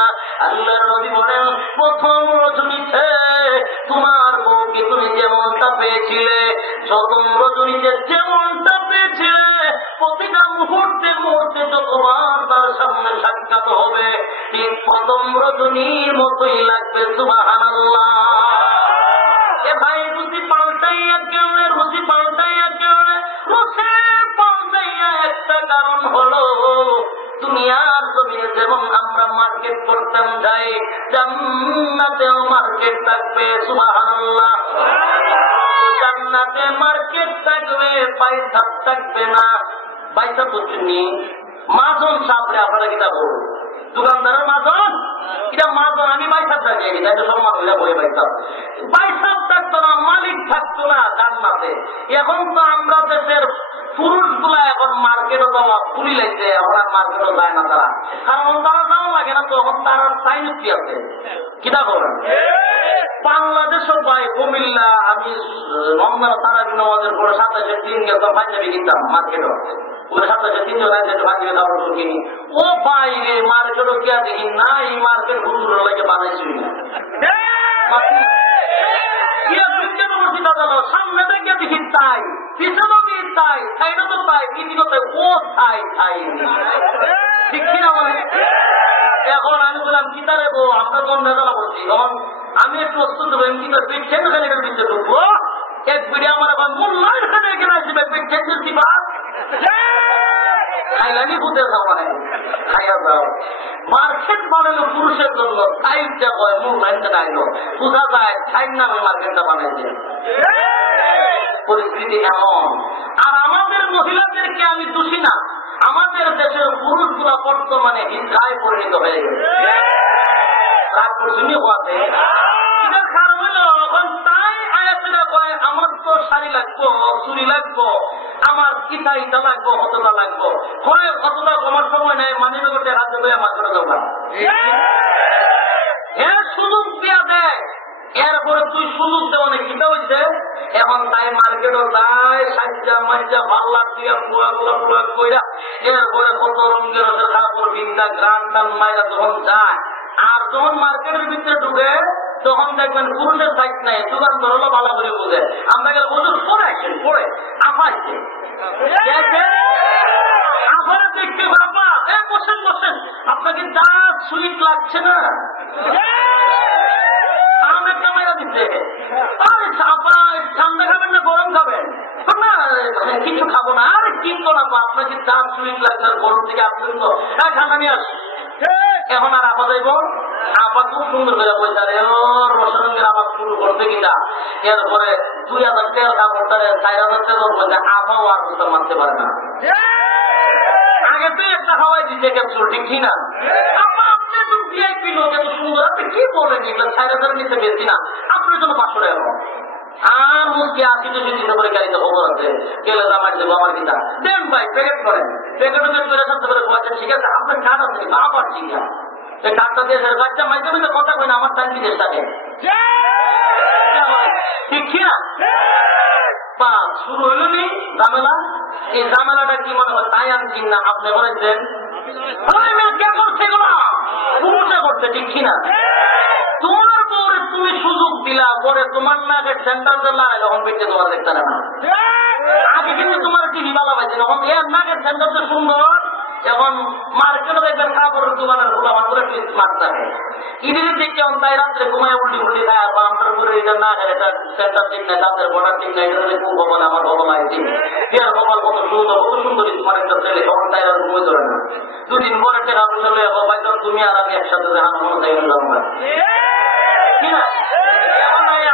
আল্লাহর নবী বলেন প্রথম রজনীতে তোমার বউকে তুমি যেমনটা পেয়েছিলে, প্রথম রজনীতে যেমনটা পেয়েছিলে, প্রতিটা মুহূর্তে মুহূর্তে যতবার তার সামনে সাক্ষাৎ হবে ঠিক প্রথম রজনীর মতোই লাগবে। সুবহানাল্লাহ। এ ভাই রুচি পাল্টাইয়া কেমনে, রুচি পাল্টাইয়া কেমনে? রুচি পাল্টাইয়া একটা কারণ হলো দুনিয়ার জমিনে যেমন আমরা মার্কেট করতাম যাই, জান্নাতেও মার্কেট থাকবে। সুবহানাল্লাহ। জান্নাতে মার্কেট থাকবে, পয়সা থাকবে না। পয়সা বুঝছেন মাজন সামনে আপনারা কিনা বল দোকানদারের মাজন, এটা মাজন, আমি পয়সা থাকি এটা সম্মান হইলে বলে পয়সা পয়সা থাকতো না, মালিক থাকতো না জান্নাতে। এখন তো আমরা দেশের পুরুষ গুলা এখন মার্কেটও দেওয়া পুলি লাগছে, এখন আর মার্কেটও যায় না তারা, কারণ তারা যাওয়া লাগে না, তখন তারা সাইন্স আছে কিনা করেন। বাংলাদেশও পাই কুমিল্লা, আমি রমজান তারা নামাজের পরে 27 দিন গেলাম পাঞ্জাবি কিনতাম মার্কেটও, ওদের 27 জন আছে পাঞ্জাবি খাবার কিনি। ও বাইরে মার্কেটও কে দেখি না, এই মার্কেট হুজুর লাগে বানাইছি সামনে দেখে দেখি তাই, পিছনে তাই, সাইডে তো তাই, কিন্তু ও তাই তাই ঠিক কিনা বলে। এখন আমি বললাম কিতা রে বউ, আমরা কোন ভেজালা করছি, তখন আমি একটু অস্তুত দেবো কিনা পেটছেন খানিকের দিতে ঢুকবো, এক ভিডিও আমার এখন মূল্যায় খানে এখানে আসবে পেটছেন দিচ্ছি বা খাইলানি বুঝে যাও মানে খাইয়া যাও। মার্কেট বানালো পুরুষের জন্য, সাইডটা কয় মূল লাইনটা আইলো, বোঝা যায় সাইড নামে মার্কেটটা বানাইছে। পরিস্থিতি এমন। আর আমাদের মহিলাদেরকে আমি দোষী না, আমাদের দেশের পুরুষগুলা বর্তমানে হিংসায় পরিণত হয়ে গেছে। আমার তো শাড়ি লাগবো, চুরি লাগবো, আমার ইটা ইটা লাগবো, হতটা লাগবো, হয় হতটা কমার সময় নেই, মানি ব্যাগের হাতে বই আমার করে দোকান এর সুযোগ দিয়া দেয়। এরপরে তুই সুযোগ দেওয়া নেই কিটা হয়েছে, এখন তাই মার্কেটও যায় সাজ্জা মাজ্জা ভাল্লা দিয়া বুয়া গুলা বুয়া কইরা, এরপরে কত রঙের কাপড় বিন্দা গান টান মাইরা যখন যায়, আর যখন মার্কেটের ভিতরে ঢুকে তখন দেখবেন পুরুষের সাইজ নাই, দোকান ধরলো ভালো করে বুঝে, আমরা গেলে বুঝুন পরে আসেন, পরে আপাইছে আবার দেখতে বাবা বসেন বসেন, আপনাকে যা সুইট লাগছে না ঠান্ডা খাবেন না গরম খাবেন না, কিছু খাবো না, আর কিনবো না, আপনাকে চা সুইট লাগছে গরম থেকে আপনি তো ঠান্ডা নিয়ে আসি। এখন আর আপা যাইব, আপা খুব সুন্দর করে পয়সা রসরঙ্গের আবার শুরু করবে কিনা, এরপরে 2000 টাকার কাপড় 4000 টাকার মধ্যে আপাও আর বুঝতে মারতে পারে না। আগে তো একটা হাওয়াই দিচ্ছে ক্যাপসুল, ঠিক না? সুন্দর আপনি কি বলেন, এগুলো 4000 নিচে বেশি না, আপনার জন্য 500 টাকা আর মুখে 80-200 দিন করে গাড়িতে খবর আছে, গেলে আমার দেবো আমার কিনা দেন ভাই, প্যাকেট করেন, প্যাকেট করে সাথে করে বলছেন ঠিক আছে আপনার কাজ আছে আবার ঠিক আছে, কাজটা দিয়ে বাচ্চা মাঝে মাঝে কথা কই না আমার টান বিদেশ থাকে ঠিক না। বা শুরু হইল নি ঝামেলা, এই ঝামেলাটা কি মনে হয় তাই আনছি না আপনি বলেছেন কে করছে এগুলো পুরুষে করছে, ঠিক কিনা? তোমার পরে তুমি সুযোগ দিলা, পরে তোমার নাকে সেন্টার লাগাই তখন পেটে তোমার দেখতে না। আগে কিন্তু তোমার টিভি ভালো পাইছে, তখন এর নাকের সেন্টারটা সুন্দর, এখন মার্কেটে দেখবেন কাপড়ের দোকানের খোলা করে স্মার্ট থাকে, ইডির দিকে তাই রাত্রে ঘুমায় উল্টি উল্টি খায়, বা আমার করে এটা না খায়, এটা সেন্টার ঠিক নাই, তাদের বর্ডার ঠিক নাই, এটা খুব ভবন আমার ভবন আছে, এর কপাল কত সুন্দর, কত সুন্দর স্মার্ট একটা ছেলে, তখন তাই আর ঘুমে ধরে না। 2 দিন পরে টেকা চলে ভাই তুমি আর আমি একসাথে দেখানো তাই কি না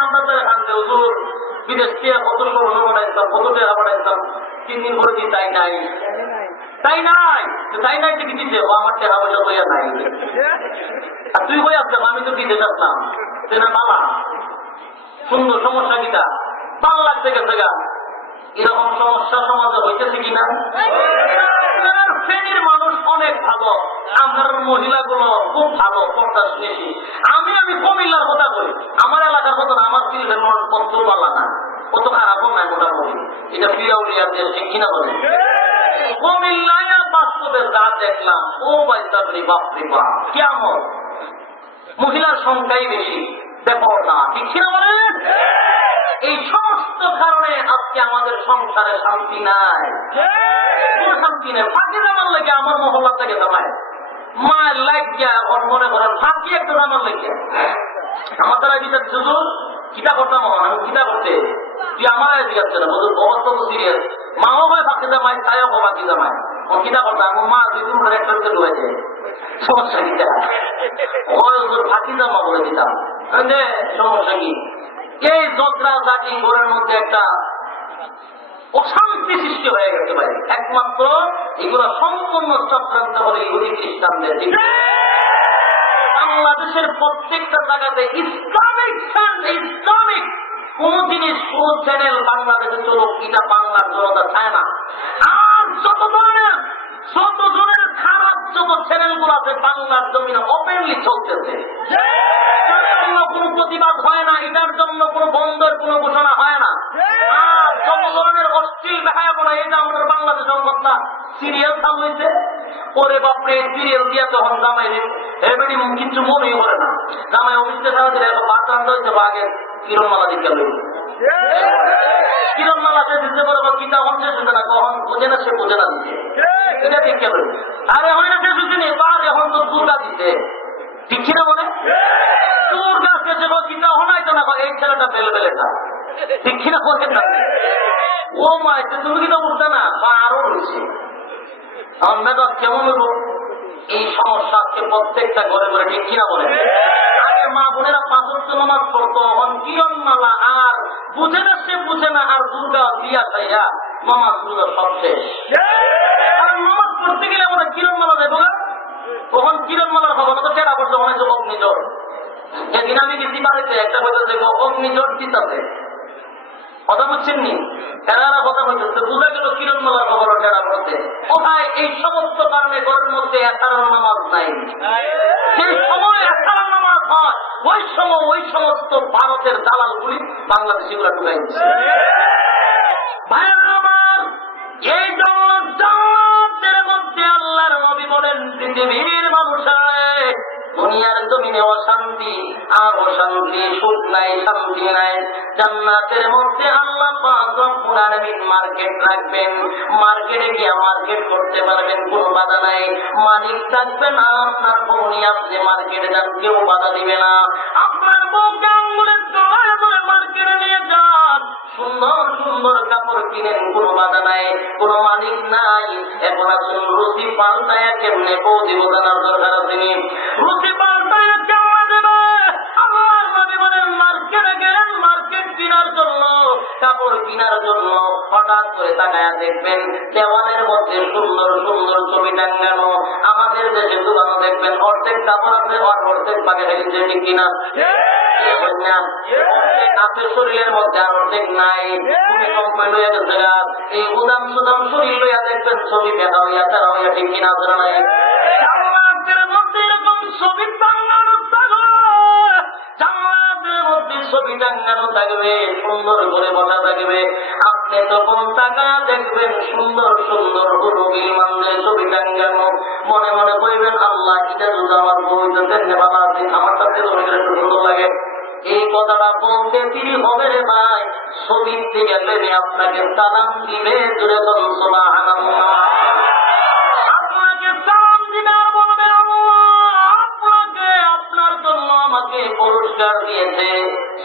আমরা তো এখান থেকে হুজুর বিদেশ থেকে কত স্বর্ণ বানাইতাম, কত টাকা বানাইতাম, 3 দিন পরে দিই তাই নাই, তাই নাই, তাই নাই কি দিতে আমার টাকা পয়সা বইয়া নাই। আর তুই বই আসতাম, আমি তো দিতে চাচ্তাম না বাবা। সুন্দর সমস্যা কিটা ভাল লাগছে গেছে গা। এরকম সমস্যা সমাজে হইতেছে কিনা? শ্রেণীর মানুষ অনেক ভালো, আমার মহিলাগুলো খুব ভালো, পর্দা শুনেছি। আমি কুমিল্লার কথা বলি, আমার এলাকার কথা না, আমার ফিল্ডের পত্র পালা না, কত খারাপও নাই মোটামুটি। এটা পিয়াউলিয়া দিয়ে কিনা বলে কুমিল্লায় বাস্তবে যা দেখলাম, ও বাইসাবরি বাপরি বাপ, কেমন মহিলার সংখ্যাই বেশি, ব্যাপার না, ঠিক কিনা বলেন? এই সমস্ত কারণে আজকে আমাদের সংসারে শান্তি নাই, কোন শান্তি নেই। ফাঁকি জামার লেগে আমার মহল্লা থেকে জামায় মায়ের লাগিয়া এখন মনে করেন ফাঁকি একটা জামার লেগে আমার দ্বারা বিচার শুধু কিতা করতাম, আমি কিতা করতে তুই আমার জিজ্ঞাসা না বলুন, অবস্থা তো সিরিয়াস। মাও হয় ফাঁকি জামায়, তাইও ফাঁকি জামায়, কিতা করতাম মা দুই দিন ধরে একটা ঢুকেছে, সমস্যা কিটা ফাঁকি জামা বলে দিতাম, সমস্যা কি? এই জগরা জাতি ঘরের মধ্যে একটা অশান্তি সৃষ্টি হয়ে গেছে পারে, একমাত্র এগুলো সম্পূর্ণ চক্রান্ত হলে ইহুদি খ্রিস্টানদের। বাংলাদেশের প্রত্যেকটা জায়গাতে ইসলামিক কোন জিনিস, কোন চ্যানেল বাংলাদেশে চলুক, এটা বাংলার জনতা চায় না। আর যত জনের খারাপ যত চ্যানেল গুলো আছে বাংলার জমিনে ওপেনলি চলতেছে, কোন প্রতিবাদ হয় না, এটার জন্য কোন বন্ধের কোন ঘোষণা হয় না। আর যত ধরনের অশ্লীল দেখায় বলা, এই যে আমাদের বাংলাদেশ কথা সিরিয়াল সাম হয়েছে, ওরে বাপরে সিরিয়াল দিয়া তখন জামাই হেবেডি কিছু মনেই করে না, জামাই অফিসে সারা দিলে বাচ্চা হয়েছে আগে কিরণমালা দিকে কিরণমালা সে দিতে পারবো, কিতা হচ্ছে শুনে না, কখন বোঝে না, সে বোঝে না দিচ্ছে, এটা দেখতে পারবে। আরে হয় না সে বুঝিনি, বার এখন তো দুর্গা দিচ্ছে, ঠিক কিনা বলে দুর্গা শেষে চিন্তা হনাইতো না, এই ছেলেটা বেলে বেলেটা, ঠিক কিনা বলেন না? ও মাই তুমি কিনা বুঝতে না, বা আরো রয়েছে আমার মেধাব কেমন হইব? এই সমস্যা আজকে প্রত্যেকটা ঘরে ঘরে, ঠিক কিনা বলে? আগে মা বোনেরা 5 ওয়াক্ত নামাজ পড়তো, এখন কিরণমালা আর বুঝে না, সে বুঝে না, আর দুর্গা দিয়া চাইয়া নামাজ দুর্গা সব শেষ। আর নামাজ পড়তে গেলে আমাদের কিরণমালা দেবো না, তখন কিরণমালার খবর তো টেরা করছে অনেক অগ্নিজোর। যেদিন আমি গেছি বাড়িতে একটা কথা দেখবো অগ্নিজোর দিতে কথা বুঝছেন নি, টেরারা কথা বলতেছে, বুঝা গেল কিরণমালার খবর টেরা করতে। কোথায় এই সমস্ত কারণে ঘরের মধ্যে একার নামাজ নাই, সেই সময় একার নামাজ হয়, ওই সময় ওই সমস্ত ভারতের দালালগুলি বাংলাদেশি গুলা ঢুকাই দিচ্ছে। ভাইয়েরা আমার, এই জন্য জান্নাতের মধ্যে আল্লাহর নবী বলেন, পৃথিবীর মানুষের দুনিয়ার জমিনে অশান্তি আর অশান্তি, সুখ নাই, শান্তি নাই। জান্নাতের মধ্যে আল্লাহ পাক রব্বুল আলামিন মার্কেট রাখবেন, মার্কেটে গিয়ে মার্কেট করতে পারবেন, কোনো বাধা নাই। মালিক থাকবেন আপনার ভূমি, আপনি মার্কেটে যান, কেউ বাধা দিবে না। আপনার বউকে আঙ্গুলের তলায় ধরে মার্কেটে নিয়ে যান, সুন্দর সুন্দর কাপড় কিনেন, কোনো বাধা নাই, কোনো মালিক নাই। এখন আসুন রুচি পাল্টায় কেমনে বউ দিব জানার দরকার আছে। রুচি পাল্টায় কেমন দেবে? আল্লাহর নবী বলেন, মার্কেটে গেলেন মার্কেট কেনার জন্য, কাপড় কেনার জন্য, হঠাৎ করে তাকায়া দেখবেন দেওয়ালের মধ্যে সুন্দর সুন্দর ছবি টাঙ্গানো। আমাদের দেশে দোকানও দেখবেন অর্ধেক কাপড় আছে, অর্ধেক পাকে ফেলেছে, ঠিক কিনা? আপনার শরীরের মধ্যে আর অর্ধেক নাই, এই উদাম সুদাম শরীর লইয়া দেখবেন ছবি বেদা হইয়া তারা হইয়া, ঠিক কিনা? নাই জান্নাতের মধ্যে এরকম ছবি টাঙ্গানো থাকবে, জান্নাতের মধ্যে ছবি টাঙ্গানো থাকবে, সুন্দর করে বসা থাকবে। আপনি তখন টাকা দেখবেন সুন্দর সুন্দর হুরুগিল মানুষের ছবি টাঙ্গানো, মনে মনে বলবেন আল্লাহ এটা যদি আমার বইতে দেখতে ভালো আছে, আমার কাছে সুন্দর লাগে। এই কথাটা বলতে তিনি হবে রে ভাই, ছবির দিকে নেমে আপনাকে সালাম দিবে, জুড়ে বলুন সুবহানাল্লাহ। আপনাকে সালাম দিবে আর বলবে আল্লাহ আপনাকে আপনার জন্য আমাকে পুরস্কার দিয়েছে,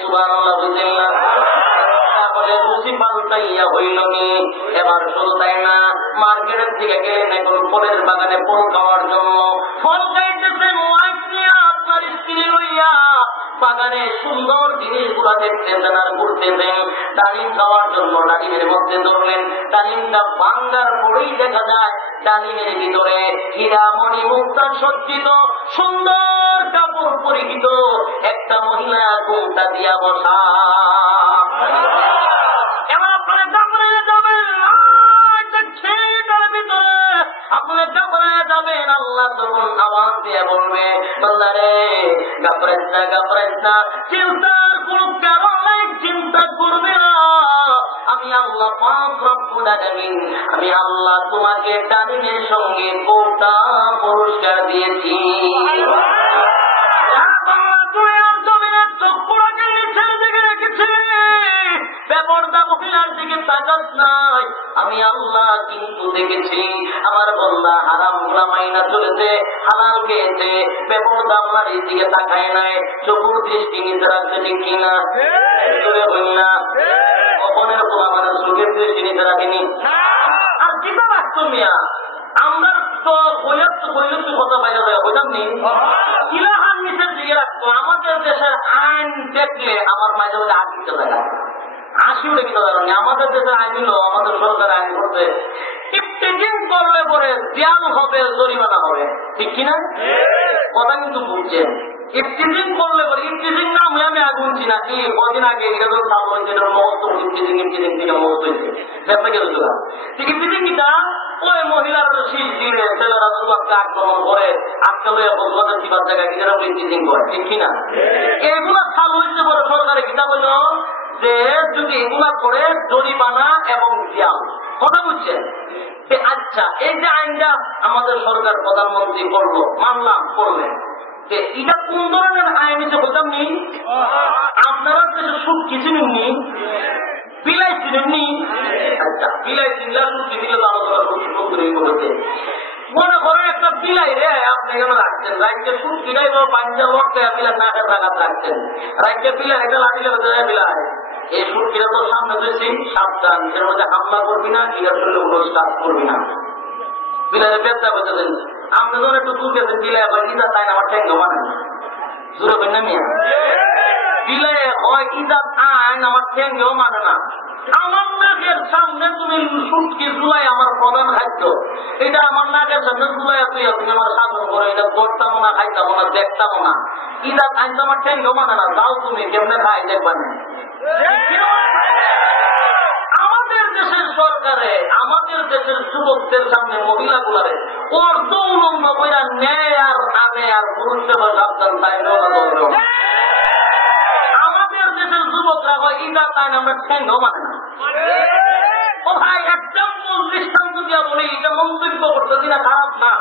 সুবহানাল্লাহ। বুঝলেন? তারপরে রুচি পাল্টাইয়া হইল নি। এবার শুধু তাই না, মার্কেটের দিকে গেলেন এখন ফলের বাগানে ফল খাওয়ার জন্য, ফল খাইতেছেন ওয়াইফ নিয়ে, আপনার স্ত্রী লইয়া বাগান ময়দানে সুন্দর জিনিসগুলো দেখতেছেন আর ঘুরতেছেন। ডালিম খাওয়ার জন্য ডালিমের মধ্যে ধরলেন, ডালিমটা ভাঙ্গার পরেই দেখা যায় ডালিমের ভিতরে হীরামণি মুক্তা সজ্জিত সুন্দর কাপড় পরিহিত একটা মহিলা ঘুমটা দিয়া বসা। এবার আপনারা কাপড়ে যাবেন, আপনি কাপড়ে যাবেন, আল্লাহ তখন আওয়াজ দিয়ে বলবে, বান্দারে ঘাবড়াইস না, চিন্তার কোন কারণ নাই, চিন্তা করবে না। আমি আল্লাহ পাক রব্বুল আলামিন, আমি আল্লাহ তোমাকে ডালিমের সঙ্গে কোটা পুরস্কার দিয়েছি। আমি আল্লাহ কিন্তু দেখেছি আমার বন্দা হারাম গুলামাইনা চলেছে, হালাল খেয়েছে, বেপরদা আমার এই দিকে তাকায় নাই, চকুর দৃষ্টি নিতে রাখছে, ঠিক কিনা? না কখনের পোলা মানে চোখের দৃষ্টি নিতে রাখেনি। আর কিতা রাখতো মিয়া, আমরা তো বৈলত্য কথা বাইরে যায় হইতাম নি, ইলাহান নিচের দিকে রাখতো। আমাদের দেশের আইন দেখলে আমার মাঝে মাঝে আটকে যায়, আসি উঠে কিনা জানি। আমাদের দেশের আইন হলো, আমাদের সরকার আইন করছে ইফতিজিং করলে পরে জ্ঞান হবে, জরিমানা হবে, ঠিক কিনা? কথা কিন্তু বুঝছেন, ইফতিজিং করলে পরে, ইফতিজিং নাম আমি আগুন চিনা কি কদিন আগে এটা তো সাল হয়েছে, এটা মহত্ব ইফতিজিং থেকে মহত্ব হয়েছে ব্যাপারে গেল। ঠিক ইফতিজিং কিটা ওই মহিলার শীত দিনে ছেলেরা যুবককে আক্রমণ করে আজকাল বন্ধুদের দিবার জায়গায় এরা ইফতিজিং করে, ঠিক কিনা? এগুলো সাল হয়েছে বলে সরকারে কিতা বলল যে যদি এগুলা করে জরিমানা এবং জ্ঞান, কথা বুঝছেন? আচ্ছা, এই যে আইনটা আমাদের সরকার প্রধানমন্ত্রী করলো, মানলাম করলেন, এটা কোন ধরনের আইন হিসেবে বলতাম নি? আপনারা সুখ কিছু নেননি, বিলাই চিনেননি? আচ্ছা, বিলাই চিনলে সুখী দিলে তো আলোচনা সুন্দরই করেছে। মনে করেন একটা বিলাই রে আপনি এখানে রাখছেন, রাজ্যের সুখ বিলাই পাঞ্জাব বিলাই নাকের রাখাত রাখছেন, রাজ্যের বিলাই একটা লাঠিলে বিলাই এই সুরকিরা তো সামনে দিয়েছি, সাবধান, এর মধ্যে হামলা করবি না, এটার শরীরে কোনো কাজ করবি না। বিলাইয়ের ব্যবসা করতে দেন, আপনি যখন একটু দূর গেছেন, বিলাই আবার ইজা তাই না আমার ঠেঙ্গো মানে জুড়ে না মিয়া, বিলাই হয় ইজাত আইন আমার ঠেঙ্গেও মানে না। আমার নাকের সামনে তুমি সুটকি জুলাই আমার প্রধান খাদ্য, এটা আমার নাকের সামনে জুলাই তুই তুমি আমার শাসন করো, এটা করতাম না, খাইতাম না, দেখতাম না, ইজাত আইন তো আমার ঠেঙ্গেও মানে না। যাও তুমি কেমনে খাই দেখবা না। আমাদের দেশের সরকারে আমাদের দেশের যুবকদের সামনে মহিলাগুলারে অর্ধ উলঙ্গ বইয়া নেয় আর আনে আর পুরুষের সাবধান তাই আমাদের দেশের যুবকরা হয় ইটা তাই আমরা ঠেঙ্গও মানে না। ও ভাই, একদম দৃষ্টান্ত দিয়া বলি, এটা মন্তব্য করতেছি না, খারাপ না।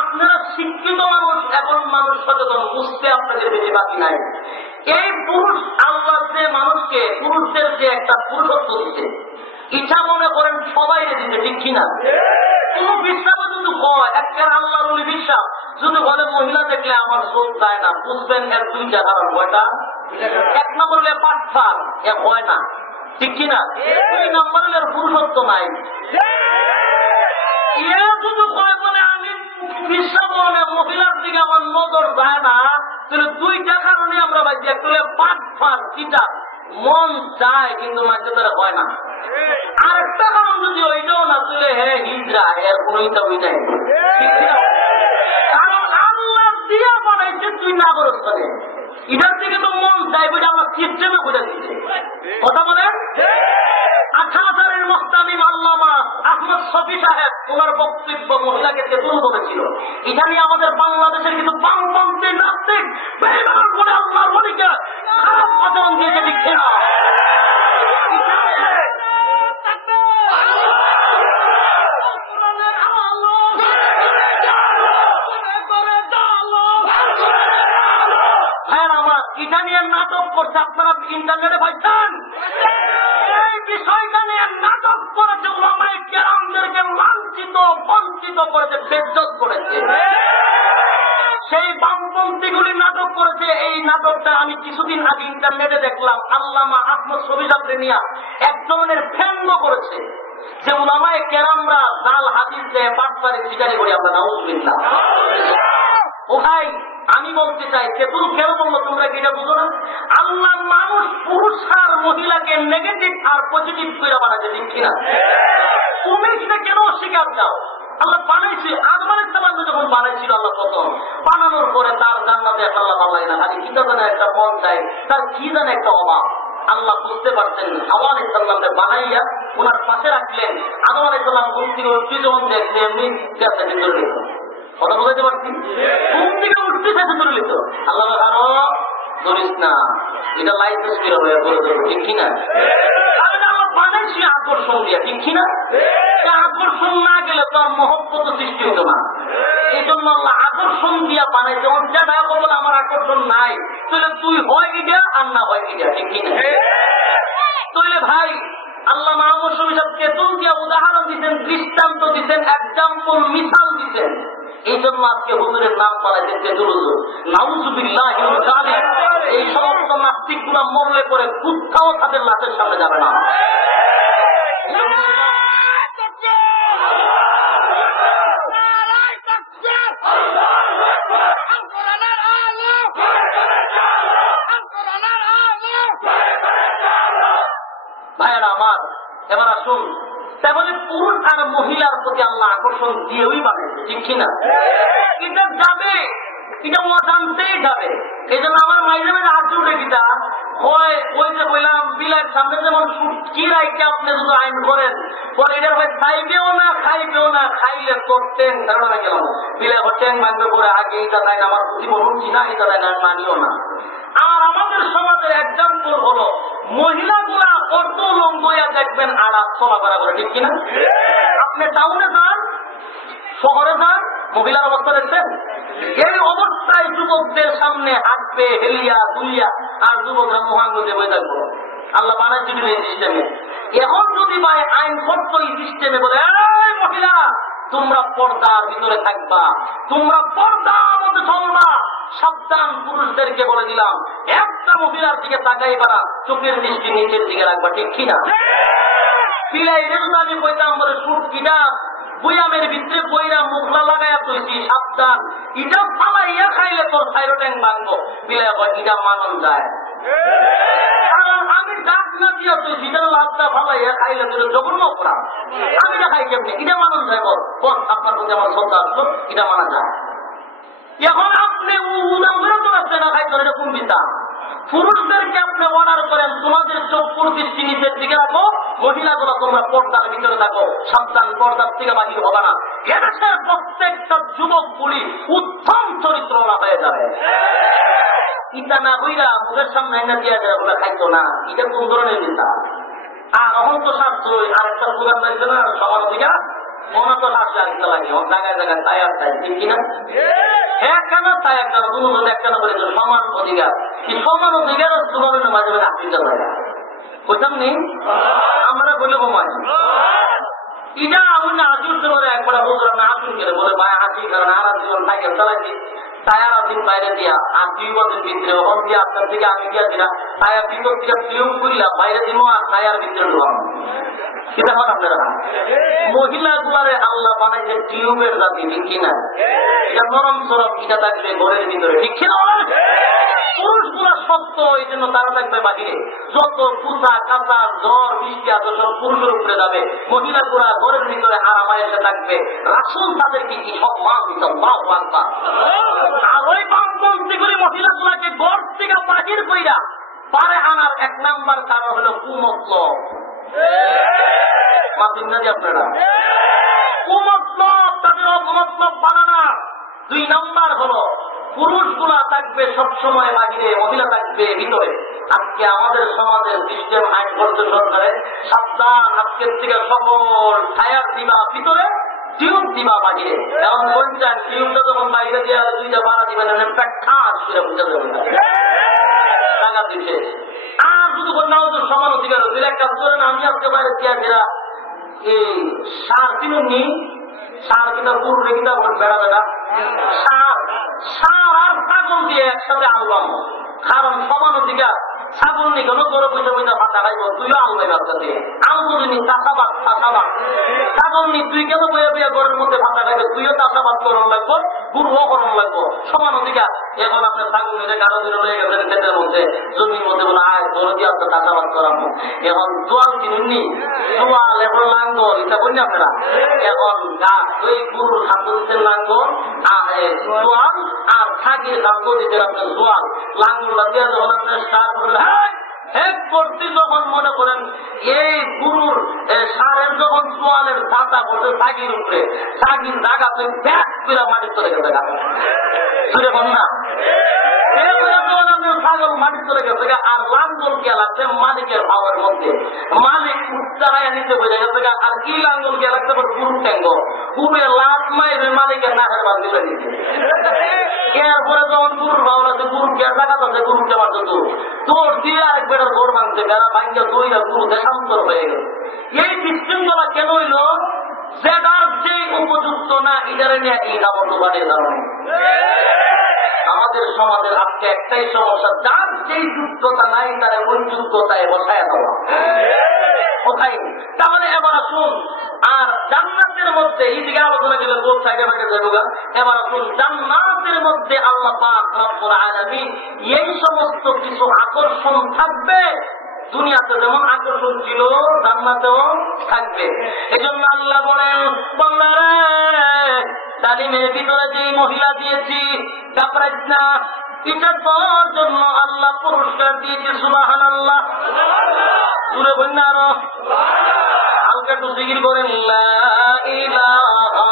আপনারা শিক্ষিত মানুষ, এখন মানুষ সচেতন, বুঝতে আপনাদের বেশি বাকি নাই। এই পুরুষ আল্লাহ যে মানুষকে, পুরুষদের যে একটা পুরুষত্ব দিচ্ছে, ইচ্ছা মনে করেন সবাই দিচ্ছে, ঠিক কিনা? কোন বিশ্বাস যদি হয় একটা আল্লাহর ওলি বিশ্বাস যদি বলে মহিলা দেখলে আমার চোখ যায় না, বুঝবেন এর দুইটা কারণ। কয়টা? এক নম্বর হলে পাটফার, এ হয় না, ঠিক কিনা? দুই নম্বর হলে পুরুষত্ব নাই। এ শুধু কয় বলে আমি বিশ্বাস বলে মহিলার দিকে আমার নজর যায় না, তাহলে দুইটা কারণে আমরা ভাবছি, একটা হলে পাটফার, কিটা মন চায় কিন্তু মাঝে তারা হয় না। আরেকটা কারণ যদি ওইটাও না, তাহলে হ্যাঁ হিজরা, এর কোন ইতাবই নাই, কারণ আল্লাহ দিয়া বানাইছে তুই না করস করে, এটার দিকে তো মন চাই বলে আমার সিস্টেমে বোঝা দিচ্ছে, কথা বলেন। 18 মুহতামিম আল্লামা আহমদ শফি সাহেব ওনার বক্তব্য মহিলাকে তেতুল বলেছিল। এটা নিয়ে আমাদের বাংলাদেশের কিন্তু বামপন্থী নাস্তিক বেঈমান বলে আল্লাহর ওলিকে খারাপ আচরণ দিয়েছে, ঠিক না? হ্যাঁ, আমার এটা নিয়ে নাটক করছে, আপনারা ইন্টারনেটে পাইছেন। এই বিষয়টা নিয়ে নাটক করেছে, ওলামায়ে কেরামদেরকে লাঞ্ছিত বঞ্চিত করেছে, বেজ্জত করেছে। সেই বামপন্থীগুলি নাটক করেছে। এই নাটকটা আমি কিছুদিন আগে ইন্টারনেটে দেখলাম, আল্লামা আহমদ শফি সাহেবকে নিয়ে এক ধরনের ব্যঙ্গ করেছে যে উলামায়ে কেরামরা জাল হাদিস দেয়, বাটপারি শিকারি করি আমরা, নাউজুবিল্লাহ। ও ভাই আমি বলতে চাই তেতুল কেন বললো তোমরা কি এটা বুঝো না? আল্লাহ মানুষ পুরুষ আর মহিলাকে নেগেটিভ আর পজিটিভ করে বানাতে দিচ্ছি না। তুমি সেটা কেন অস্বীকার দাও? আল্লাহ বানাইছে আদম আলাইহিস সালামকে যখন বানাইছিল আল্লাহ প্রথম বানানোর পরে তার জান্নাতে আল্লাহ ভালো লাগে না, খালি কি জানে একটা মন চাই, তার কি জানে একটা অভাব। আল্লাহ বুঝতে পারছেন হাওয়া আলাইহিস সালামকে বানাইয়া ওনার পাশে রাখলেন। আদম আলাইহিস সালাম ঘুম থেকে উঠতে যখন দেখছে এমনি কথা বলতে পারছি, ঘুম থেকে উঠতে সাথে ধরে নিত। আল্লাহ আরো ধরিস না, এটা লাইসেন্স বের হয়ে পড়ে, ঠিক কিনা? বানাইছি আকর্ষণ দিয়া, ঠিক কিনা? আকর্ষণ না গেলে তো আর মহব্বত সৃষ্টি হতো না। এই জন্য আল্লাহ আকর্ষণ দিয়া বানাইছে। বলে আমার আকর্ষণ নাই, তাহলে তুই হয় গিয়া আর না হয় গিয়া, ঠিক কিনা? তাহলে ভাই আল্লাহ মাহমুদ শফি সাহেব তেতুল দিয়া উদাহরণ দিচ্ছেন, দৃষ্টান্ত দিচ্ছেন, এক্সাম্পল মিসাল দিচ্ছেন। এই জন্য আজকে হুজুরের নাম পালাইছেন তেতুল হুজুর। নাউযুবিল্লাহ। এই সমস্ত নাস্তিক গুলা মরলে পরে কুত্তাও তাদের লাশের সামনে যাবে না। ভাইয়েরা আমার, এবার আসুন তাহলে পুরুষ আর মহিলার প্রতি আল্লাহ আকর্ষণ দিয়েই বানাইছে, ঠিক কিনা? এটা যাবে, এটা অজান্তেই যাবে। এই জন্য আমার মাঝে মাঝে হাত উঠে গিটা হয় ওই যে বললাম বিলার সামনে যেমন কি রাইকে আপনি যদি আইন করেন পরে এটা হয় খাইবেও না খাইলে করতেন কারণ গেলাম বিলে হচ্ছেন মানবে করে আগে এটা তাই না আমার জীবন হচ্ছি না, এটা তাই না মানিও না। আর আমাদের সমাজের এক্সাম্পল হলো মহিলাগুলা অর্থ লোক বইয়া দেখবেন আড়া চলাফেরা করে, ঠিক কিনা? আপনি টাউনে যান, শহরে যান, মহিলার অবস্থা দেখছেন? এই অবস্থায় যুবকদের সামনে হাঁটবে হেলিয়া দুলিয়া, আর যুবকরা মহাঙ্গতে বই থাকবো। আল্লাহ বানাইছিল এই সিস্টেমে। এখন যদি ভাই আইন করতো এই সিস্টেমে বলে এই মহিলা তোমরা পর্দার ভিতরে থাকবা, তোমরা পর্দার মধ্যে চলবা, সাবধান পুরুষদেরকে বলে দিলাম একটা মহিলার দিকে তাকাইবা না, চোখের দৃষ্টি নিচের দিকে রাখবা, ঠিক কিনা? পিলাই রেলটা আমি কইতাম বলে সুট কিনা বইয়ামের ভিতরে বইরা মুখলা লাগাইয়া তৈছি, সাবধান ইটা ফালাইয়া খাইলে তোর থাইরোডেন ভাঙবো। বিলাই ইটা মানন যায়। আমি ডাক না দিয়া তৈছি, এটা লাভটা ফালাইয়া খাইলে তোর জঘন্য অপরাধ। আমি এটা খাই কেমনি? এটা মানন যায়। বল আপনার প্রতি আমার শ্রদ্ধা আসলো, এটা মানা যায়। এখন আপনি উদাহরণ তো আসছে না খাই তোর, এটা কোন বিচার? পুরুষদেরকে আপনি অর্ডার করেন তোমাদের চক্ষুর দৃষ্টি নিচের দিকে রাখো, মহিলাগুলো তোমরা পর্দার ভিতরে থাকো, সাবধান পর্দার থেকে বাহির হবে না। এদেশের প্রত্যেকটা যুবক গুলি উত্তম চরিত্রওয়ালা হয়ে যাবে। ইটা না হইরা মুখের সামনে এনে দিয়া যায় ওরা খাইতো না, এটা কোন ধরনের বিচার? আর অহন তো শাস্ত্রই আরেকটা প্রোগ্রাম লাগছে না সবার দিকে মনে তো শাস্ত্রে আরেকটা লাগে জায়গায় জায়গায় তাই আর তাই, ঠিক কিনা? একখানা তাই একটা দুজন একখানা করে সমান অধিকার, এই সমান অধিকার দুজনের মাঝে মাঝে আশ্রিত হয় বুঝলাম নি? আমরা বলে কমাই এটা আমি না আজুর করে একবার বললাম না আসুন করে বলে ভাই আসি, কারণ আর দুজন সাইকেল চালাইছি টায়ার দিন বাইরে দিয়া আর 2 বছর ভিতরে ওখান দিয়ে আপনার দিকে আমি গিয়েছিলাম টায়ার ভিতর থেকে টিউব করলাম বাইরে দিব আর টায়ার ভিতরে ঢুকাম। সেটা হয় আপনারা মহিলা গুলারে আল্লাহ বানাইছে টিউবের জাতি, ঠিক কিনা? এটা নরম সরব, এটা থাকবে ঘরের ভিতরে, ঠিক কিনা? পুরুষ গুলা সত্য, এই জন্য তারা থাকবে বাহিরে। যত পূজা কাঁচা জ্বর বৃষ্টি আছে সব পুরুষের উপরে যাবে, মহিলা গুলা ঘরের ভিতরে আরামায় এসে থাকবে। রাসূল তাদেরকে কি সম্মান দিত, আল্লাহু আকবার। আর ওই বামপন্থী করে মহিলা গুলাকে ঘর থেকে বাহির কইরা পারে আনার 1 নাম্বার কারণ হলো কুমতলব। মাসুম না যে আপনারা কুমতলব, তাদের অপমতলব বানানা। 2 নাম্বার হলো পুরুষ গুলা থাকবে সবসময় বাহিরে, মহিলা থাকবে ভিতরে। আজকে আমাদের সমাজের সিস্টেম আইন করছে সরকারে, সাবধান আজকের থেকে সকল টায়ার দিবা ভিতরে, টিউব দিবা বাহিরে। এমন বলছেন টিউবটা যখন বাইরে দেওয়া 2টা বাড়া দিবেন ঠাস করে বুঝা যাবে না টাকা দিচ্ছে। আর যদি নাও তো সমান অধিকার হচ্ছে এক কাজ করেন, আমি আজকে বাইরে দিয়েছিলাম এই সার কিনুননি, সার কিনা পুরো কিনা বেড়া বেড়া সার আর ছাগল দিয়ে একসাথে আলবাম, কারণ সমান অধিকার। ছাগল নি কেন তোর পয়সা পয়সা ভাতা খাইব, তুইও আলবাই বাচ্চা দিয়ে আলবো দিনি চাষাবাদ আসলনি তুই কেন বইয়া বইয়া ঘরের মধ্যে ভাতা খাইবে, তুইও চাষাবাদ করার লাগবো, গুরুও করার লাগবো, সমান অধিকার। এখন আপনার ছাগল নিয়ে কারো দিন হয়ে গেছেন ক্ষেতের মধ্যে, জমির মধ্যে বলে আয় তোর দিয়ে আপনার চাষাবাদ করাবো। এখন জোয়াল কিনুননি, জোয়াল এখন লাঙ্গল এটা বললি আপনারা, এখন গাছ ওই গরুর খাদ্য দিচ্ছেন লাঙ্গল, জোয়াল আর ছাগির খাদ্য দিচ্ছেন আপনার জোয়াল। লাঙ্গলটা দিয়ে যখন আপনার স্টার করবেন এক করতে যখন মনে করেন এই গুরুর সারের যখন জোয়ালের ছাতা করতে ছাগির উপরে, ছাগির জায়গাতে ব্যাগ করে মাটির চলে গেছে না, ছাগল মাটির চলে গেছে। আর লাঙ্গল কে লাগছে মালিকের ভাবের মধ্যে, মালিক উচ্চারায় নিতে বোঝা গেছে। আর কি লাঙ্গল কে লাগছে গুরু ট্যাঙ্গ, গুরুয়ে লাভ মাইরে মালিকের নাকের বাদ দিলে দিচ্ছে। এরপরে যখন গুরুর ভাবনা আছে, গুরু কে টাকা আছে, গুরুকে মারছে তোর দিয়ে আরেক বেটার দৌড় ভাঙছে, বেড়া ভাঙ্গা দইরা গুরু দেশান্তর হয়ে গেল। এই বিশৃঙ্খলা কেন হইল? যেটার যে উপযুক্ত না এটারে নিয়ে এই দাবত বাড়িয়ে দাঁড়ানো। আমাদের সমাজের আজকে একটাই সমস্যা, যার যেই যোগ্যতা নাই তারা ওই যোগ্যতায় বসায় দেওয়া কোথায়। তাহলে এবার আসুন, আর জান্নাতের মধ্যে এই দিকে আলোচনা গেলে বোধ সাইডে বেঁকে যাবে। এবার আসুন, জান্নাতের মধ্যে আল্লাহ পাক রব্বুল আলামিন এই সমস্ত কিছু আকর্ষণ থাকবে। দুনিয়াতে যেমন আকর্ষণ ছিল জান্নাতেও থাকবে। এই জন্য আল্লাহ বলেন, বান্দারে তালিমের ভিতরে যেই মহিলা দিয়েছি ঘাবড়াইস না, এটা তোর জন্য আল্লাহ পুরস্কার দিয়েছে। সুবহানাল্লাহ, জুড়ে বলুন না আরো হালকা একটু জিকির করেন, লা ইলাহা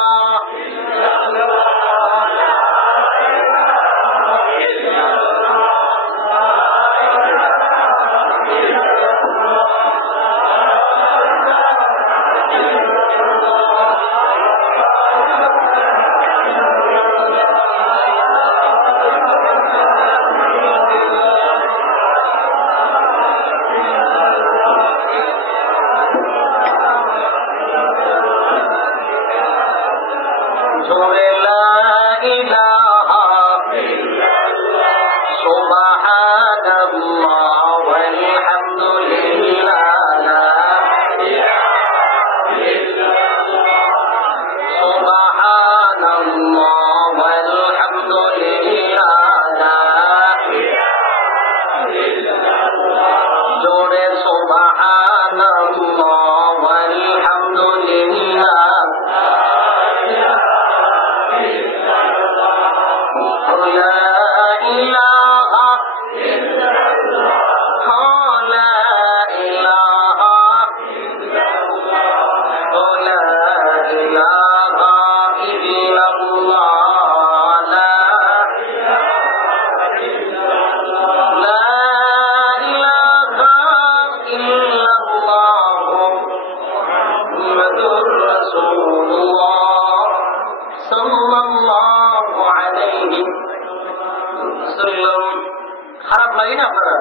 খারাপ লাগে না আপনারা?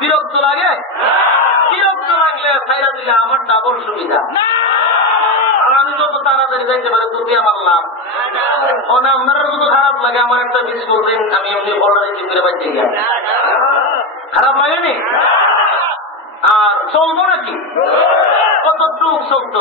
বিরক্ত লাগে? বিরক্ত লাগলে ছাইরা দিলে আমার ডাবল সুবিধা। আমি যত তাড়াতাড়ি যাইতে পারি তত আমার লাভ। আপনারা যদি খারাপ লাগে আমার একটা বিস্কুট দিন, আমি এমনি বড় রিসিভ করে পাইতে গিয়ে খারাপ লাগেনি? আর চলবো নাকি? কতটুক শব্দ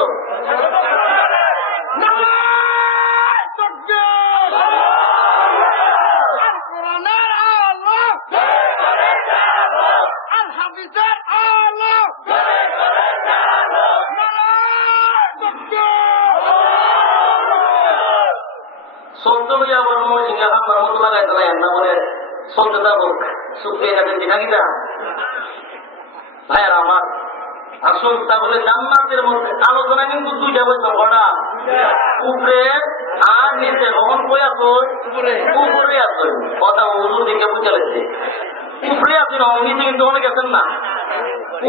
চলতে বলে আবার মহিলা আপনার মতো লাগাই তো না বলে চলতে যাবো শুকিয়ে গেছেন কিনা ভাইয়ার আমার। আসুন তাহলে জান্নাতের মধ্যে আলোচনা কিন্তু দুইটা বলছো, ঘটা উপরে আর নিচে। কখন কই আসো? উপরে আসো। কথা উজুর দিকে বুঝে লাগছে উপরে আসি না, নিচে কিন্তু অনেক আছেন না।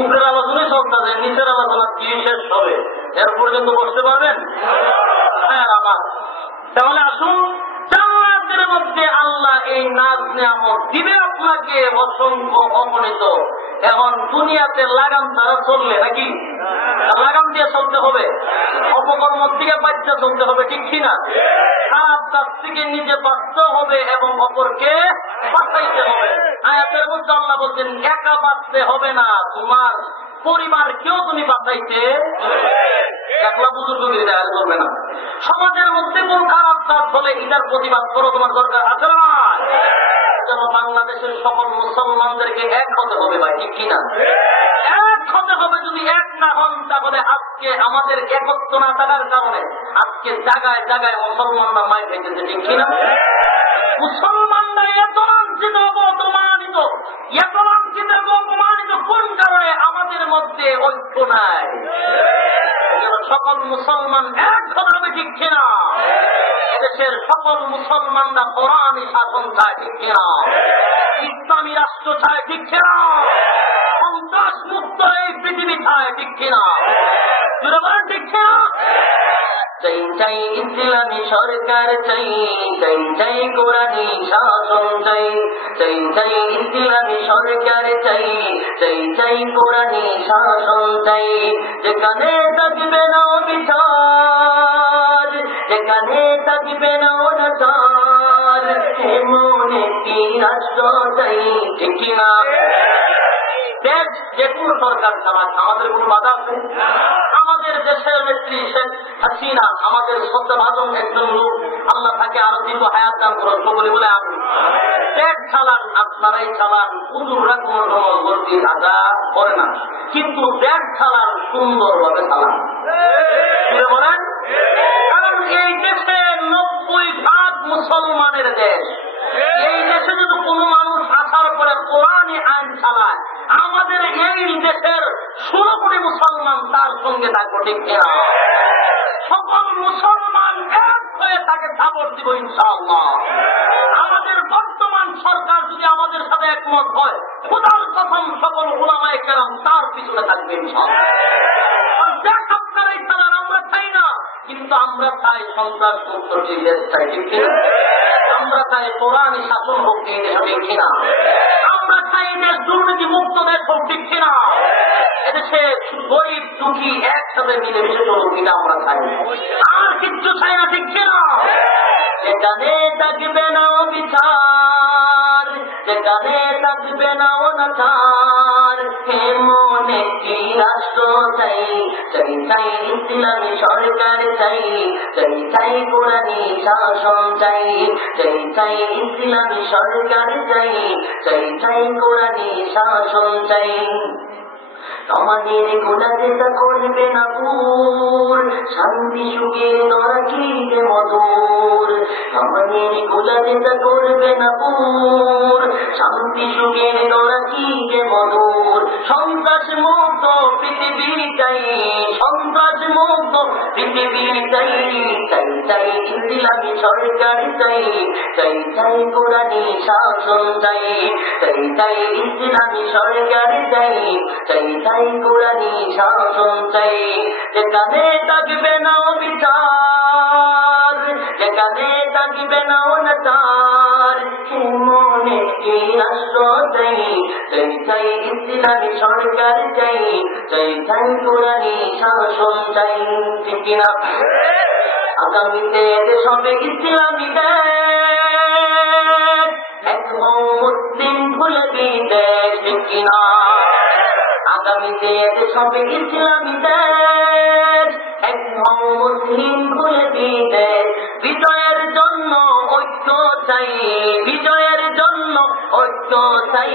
উপরের আলোচনাই চলতেছে, নিচের আলোচনা কি শেষ হবে? এর পর্যন্ত বসতে পারবেন হ্যাঁ আমার। তাহলে আসুন, জান্নাতের মধ্যে আল্লাহ এই নাজ নিয়ামত দিবে আপনাকে অসংখ্য অগণিত। এখন দুনিয়াতে লাগাম ছাড়া চললে নাকি? লাগাম দিয়ে চলতে হবে, অপকর্ম থেকে বাচ্চা চলতে হবে, ঠিক কিনা? খারাপ কাজ থেকে নিজে বাঁচতে হবে এবং অপরকে বাঁচাইতে হবে। আয়াতের মধ্যে আল্লাহ বলছেন একা বাঁচতে হবে না, তোমার পরিবার কেউ তুমি বাঁচাইতে একলা বুজুর্গ দেওয়া করবে না। সমাজের মধ্যে কোন খারাপ কাজ হলে এটার প্রতিবাদ করো, তোমার দরকার আছে না? যেন বাংলাদেশের সকল মুসলমানদেরকে এক হতে হবে ভাই, ঠিক কিনা? এক হতে হবে। যদি এক না হন তাহলে আজকে আমাদের একত্র না থাকার কারণে আজকে জায়গায় জায়গায় মুসলমানরা মাই খাইতেছে, ঠিক কিনা? মুসলমানরা এত লাঞ্ছিত অপমানিত, এত লাঞ্ছিত অপমানিত কোন কারণে? আমাদের মধ্যে ঐক্য নাই। সকল মুসলমান এক হবে, ঠিক কিনা? এদেশের সকল মুসলমানরা কোরআনী শাসন চায়, ঠিক কিনা? ইসলামী রাষ্ট্র চায়, ঠিক কিনা? সন্ত্রাস মুক্ত এই পৃথিবী চায়, ঠিক কিনা? ঠিক কিনা? চাই চাই ইসলামী সরকার চাই, চাই চাই কোরআনী শাসন চাই, চাই চাই ইসলামী সরকার চাই, চাই চাই কোরআনী শাসন চাই। যেখানে থাকবে না বিচার, যেখানে থাকবে না অনাচার, এমন একটি রাষ্ট্র চাই, ঠিক কিনা? দেশ যে কোন সরকার চালাক, আমাদের কোন বাধা আছে? আমাদের দেশের নেত্রী শেখ হাসিনা আমাদের শ্রদ্ধাভাজন একজন লোক, আল্লাহ তাকে আরো দীর্ঘ হায়াত দান করো বলে বলে আমি দেশ চালান, আপনারাই চালান, হুজুররা কোন রকম ভর্তি আদা করে না, কিন্তু দেশ চালান সুন্দরভাবে চালান, বলেন। কারণ এই দেশে 90% মুসলমানের দেশ। এই দেশে যদি কোন মানুষ আসার পরে কোরআনী আইন চালায়, আমাদের এই দেশের 16 কোটি মুসলমান তার সঙ্গে থাকবো, ঠিক কিনা? সকল মুসলমান এক হয়ে তাকে সাপোর্ট দিব ইনশাআল্লাহ। আমাদের বর্তমান সরকার যদি আমাদের সাথে একমত হয়, খোদার কসম সকল উলামায়ে কেরাম তার পিছনে থাকবে ইনশাআল্লাহ। আপনারাই চালান, আমরা চাই না, কিন্তু আমরা চাই সন্ত্রাস মুক্ত দেশ চাই, ঠিক কিনা? আমরা চাই কোরআনী শাসন হোক এই দেশে, ঠিক কিনা? আমরা চাই দেশ দুর্নীতি মুক্ত দেশ হোক, ঠিক কিনা? এদেশে গরিব দুঃখী একসাথে মিলেমিশে চলুক, এটা আমরা চাই, আর কিচ্ছু চাই না, ঠিক কিনা? যেখানে থাকবে না বিচার, যেখানে থাকবে না অনাচার, এমন একটি রাষ্ট্র চাই, চাই চাই ইসলামী সরকার চাই, চাই চাই কোরআনী শাসন চাই, চাই চাই ইসলামী সরকার চাই, চাই চাই কোরআনী শাসন চাই। আমাদের গোলাপেটা করবে না ভুল, শান্তি সুখের দরা কি যে মধুর। আমাদের গোলাপেটা করবে না ভুল, শান্তি সুখের দরা কি যে মধুর। সন্ত্রাস মুক্ত পৃথিবী চাই, সন্ত্রাস মুক্ত পৃথিবী চাই, চাই চাই ইসলামী সরকার চাই, চাই চাই কোরআনী শাসন চাই, চাই চাই ইসলামী সরকার চাই, চাই চাই কোরআনী শাসন চাই। যেখানে থাকবে না বিচার, যেখানে থাকবে না অনাচার, এমন একটি রাষ্ট্র চাই, চাই চাই ইসলামী সরকার চাই, চাই চাই কোরআনী শাসন চাই, ঠিক কিনা? আগামীতে দেশ হবে ইসলামী দেশ, এক মুসলিম ভুলে দেশ, ঠিক কিনা? আগামীতে দেশ হবে ইসলামী দেশ, এক মুসলিম ভুলে দেশ। বিজয়ের জন্য ঐক্য চাই, বিজয়ের জন্য ঐক্য চাই,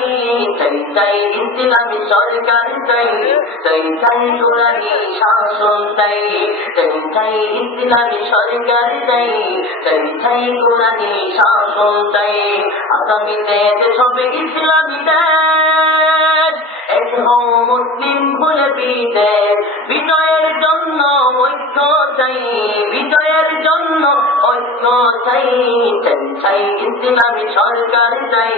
চাই চাই ইসলামী সরকার চাই, চাই চাই কোরআনী শাসন চাই, চাই চাই ইসলামী সরকার চাই, চাই চাই কোরআনী শাসন চাই। আগামীতে দেশ হবে ইসলামী দেশ, এক মুসলিম ভুলে দেশ। বিজয়ের জন্য ঐক্য চাই, বিজয়ের জন্য ঐক্য চাই, চাই চাই ইসলামী সরকার চাই,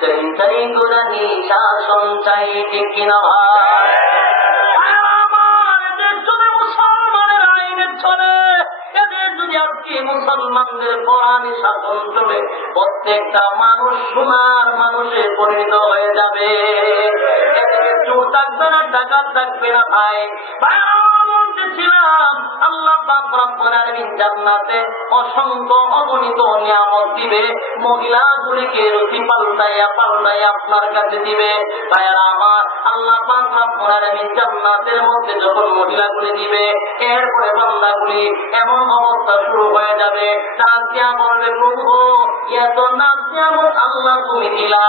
চাই চাই কোরআনী শাসন চাই, ঠিক কিনা ভাই? আমার দেশ যদি মুসলমানের আইনে চলে, এদের যদি আজকে মুসলমানদের কোরআনী শাসন চলে, প্রত্যেকটা মানুষ সোনার মানুষে পরিণত হয়ে যাবে। চোর থাকবে না, ডাকাত থাকবে না ভাই। বলতেছিলাম আল্লাহ পাক রব্বুল আলামিন জান্নাতে অসংখ্য অগণিত নিয়ামত দিবে, মহিলাগুলিকে রুচি পাল্টাইয়া আপনার কাছে দিবে। ভাইয়ারা আমার, আল্লাহ পাক রব্বুল আলামিন জান্নাতের মধ্যে যখন মহিলাগুলি দিবে, এরপরে বান্দাগুলি এমন অবস্থা শুরু হয়ে যাবে, নাচিয়া বলবে, প্রভু এত নাচিয়া আল্লাহ তুমি দিলা।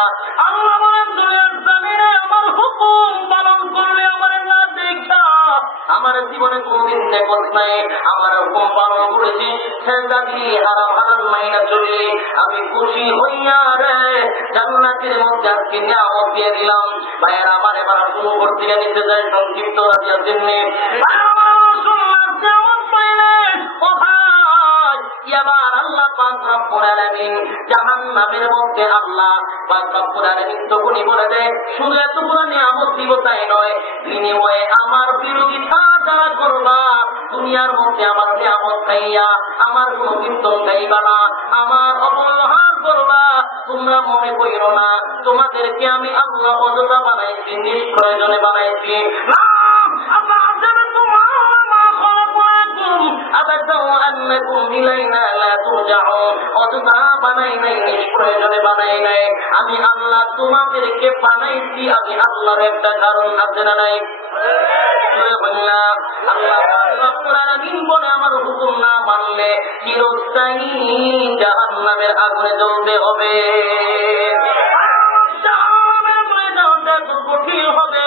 আল্লাহ বলেন, দুনিয়ার জমিনে আমার হুকুম পালন করলে আমার না দেখা, আমার জীবনে কোনদিন নেকত নাই, আমার হুকুম পালন করেছি, সেজদা দিয়ে হারাম হালাল মাইনা চলি, আমি খুশি হইয়া রে জান্নাতের মধ্যে আজকে নিয়ামত দিয়ে দিলাম। ভাইয়েরা আমার, এবার শুরু করতে নিতে যাই সংক্ষিপ্ত রাজিয়ার জন্য। এবার আল্লাহ পাক রব্বুল আলামিন জাহান্নামের মধ্যে আল্লাহ পাক রব্বুল আলামিন তখনই বলে দেয়, শুধু এতগুলো নিয়ামত দিব তাই নয়, বিনিময়ে আমার বিরোধিতা যারা করবা, দুনিয়ার মধ্যে আমার নিয়ামত খাইয়া আমার কোন কীর্তন গাইবা না, আমার অবহেলা করবা, তোমরা মনে কইরো না তোমাদেরকে আমি আল্লাহ অযথা বানাইছি, নিষ্প্রয়োজনে বানাইছি না। আল্লাহ অযথা বানাই নাই, নিষ্প্রয়োজনে বানাই নাই, আমি আল্লাহ তোমাদেরকে বানাইছি, আমি আল্লাহর একটা কারণ আছে না নাই? আমার হুকুম না মানলে চিরস্থায়ী জাহান্নামের আগুনে জ্বলতে হবে। কঠিন হবে,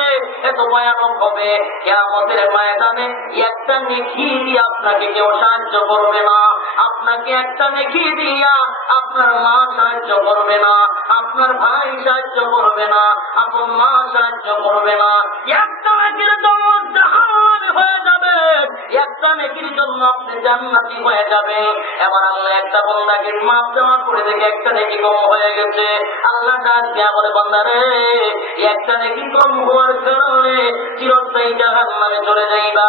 এত ভয়ানক হবে, কিয়ামতের ময়দানে একটা নেকি দিয়ে আপনাকে কেউ সাহায্য করবে না, আপনাকে একটা নেকি দিয়া আপনার মা সাহায্য করবে না, আপনার ভাই সাহায্য করবে না, আপন মা সাহায্য করবে না, একটা নেকির জন্য জাহান্নামী হয়ে যাবে, একটা নেকির জন্য আপনি জান্নাতি হয়ে যাবে। এবার আল্লাহ একটা বান্দাকে মাপ দেওয়া করে দেখে একটা নেকি কম হয়ে গেছে, আল্লাহ ডাক দিয়া বলে, বান্দা রে একটা নেকি কম হওয়ার কারণে চিরস্থায়ী জাহান্নামে চলে যাইবা।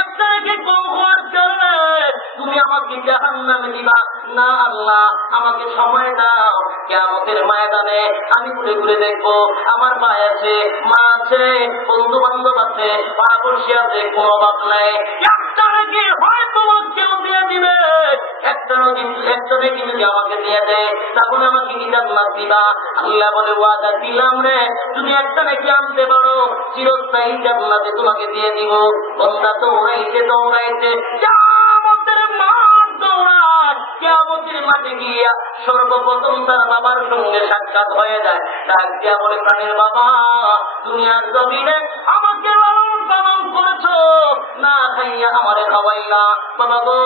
একটা নেকি কম হওয়ার কারণে তুমি আমাকে জাহান্নামে দিবা না, আল্লাহ আমাকে সময় দাও, কিয়ামতের ময়দানে আমি ঘুরে ঘুরে দেখবো আমার ভাই আছে, মা আছে, বন্ধু বান্ধব আছে, পাড়াপড়শি আছে, কোনো অভাব নাই, একটা নাকি হয়তো কেউ দিয়ে দিবে, একটা নাকি যদি আমাকে দিয়ে দেয় তাহলে আমাকে কি জান্নাত দিবা? আল্লাহ বলে, ওয়াদা দিলাম রে, তুমি একটা নাকি আনতে পারো, চিরস্থায়ী জান্নাতে তোমাকে দিয়ে দিব। বন্দা দৌড়াইতে দৌড়াইতে কিয়ামতের মাঠ দৌড়ায়, কিয়ামতের মাঠে গিয়া সর্বপ্রথম তার বাবার সঙ্গে সাক্ষাৎ হয়ে যায়, ডাক দিয়া বলে, প্রাণের বাবা, দুনিয়ার জমিনে আমাকে লালন পালন করেছো, না খাইয়া আমারে খাওয়াইলা, বাবা গো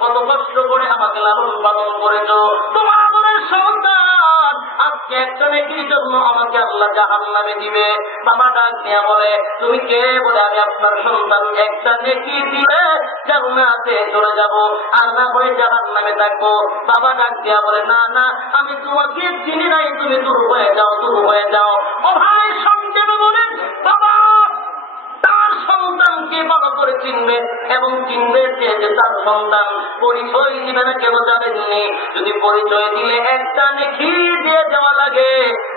কত কষ্ট করে আমাকে লালন পালন করেছো, তোমার আদরের সন্তান আজকে একটা নেকির জন্য আমাকে আল্লাহ জাহান্নামে দিবে। বাবা ডাক দিয়া বলে, তুমি কে? বলে, আমি আপনার সন্তান, একটা নেকি দিলে জান্নাতে চলে যাব, আর না হয়ে জাহান্নামে থাকবো। বাবা ডাক দিয়া বলে, না না, আমি তোমাকে চিনি নাই, তুমি দূর হয়ে যাও, দূর হয়ে যাও। ও ভাই, সংক্ষেপে বলে, বাবা তার সন্তানকে ভালো করে চিনবে এবং চিনবে যে তার সন্তান পরিচয় দিবে না কেন জানেননি? যদি পরিচয় দিলে একটা নেকি দিয়ে দেওয়া লাগে,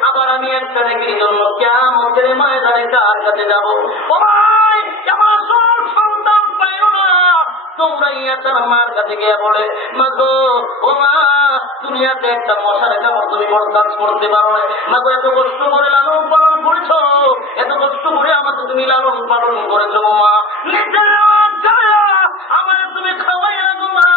আবার আমি একটা নেকির জন্য কিয়ামতের ময়দানে কার কাছে যাব? ও ভাই, আমার সন্তান পাইও না, দৌড়াইয়া তার মার কাছে গিয়ে বলে, মা গো, ও মা, দুনিয়াতে একটা মশার কামড় তুমি বরদাস্ত করতে পারো না, মা গো, এত কষ্ট করে লালন পালন করেছো, এত কষ্ট করে আমাকে তুমি লালন পালন করেছো গো মা, আমার তুমি খাওয়াই না গো মা,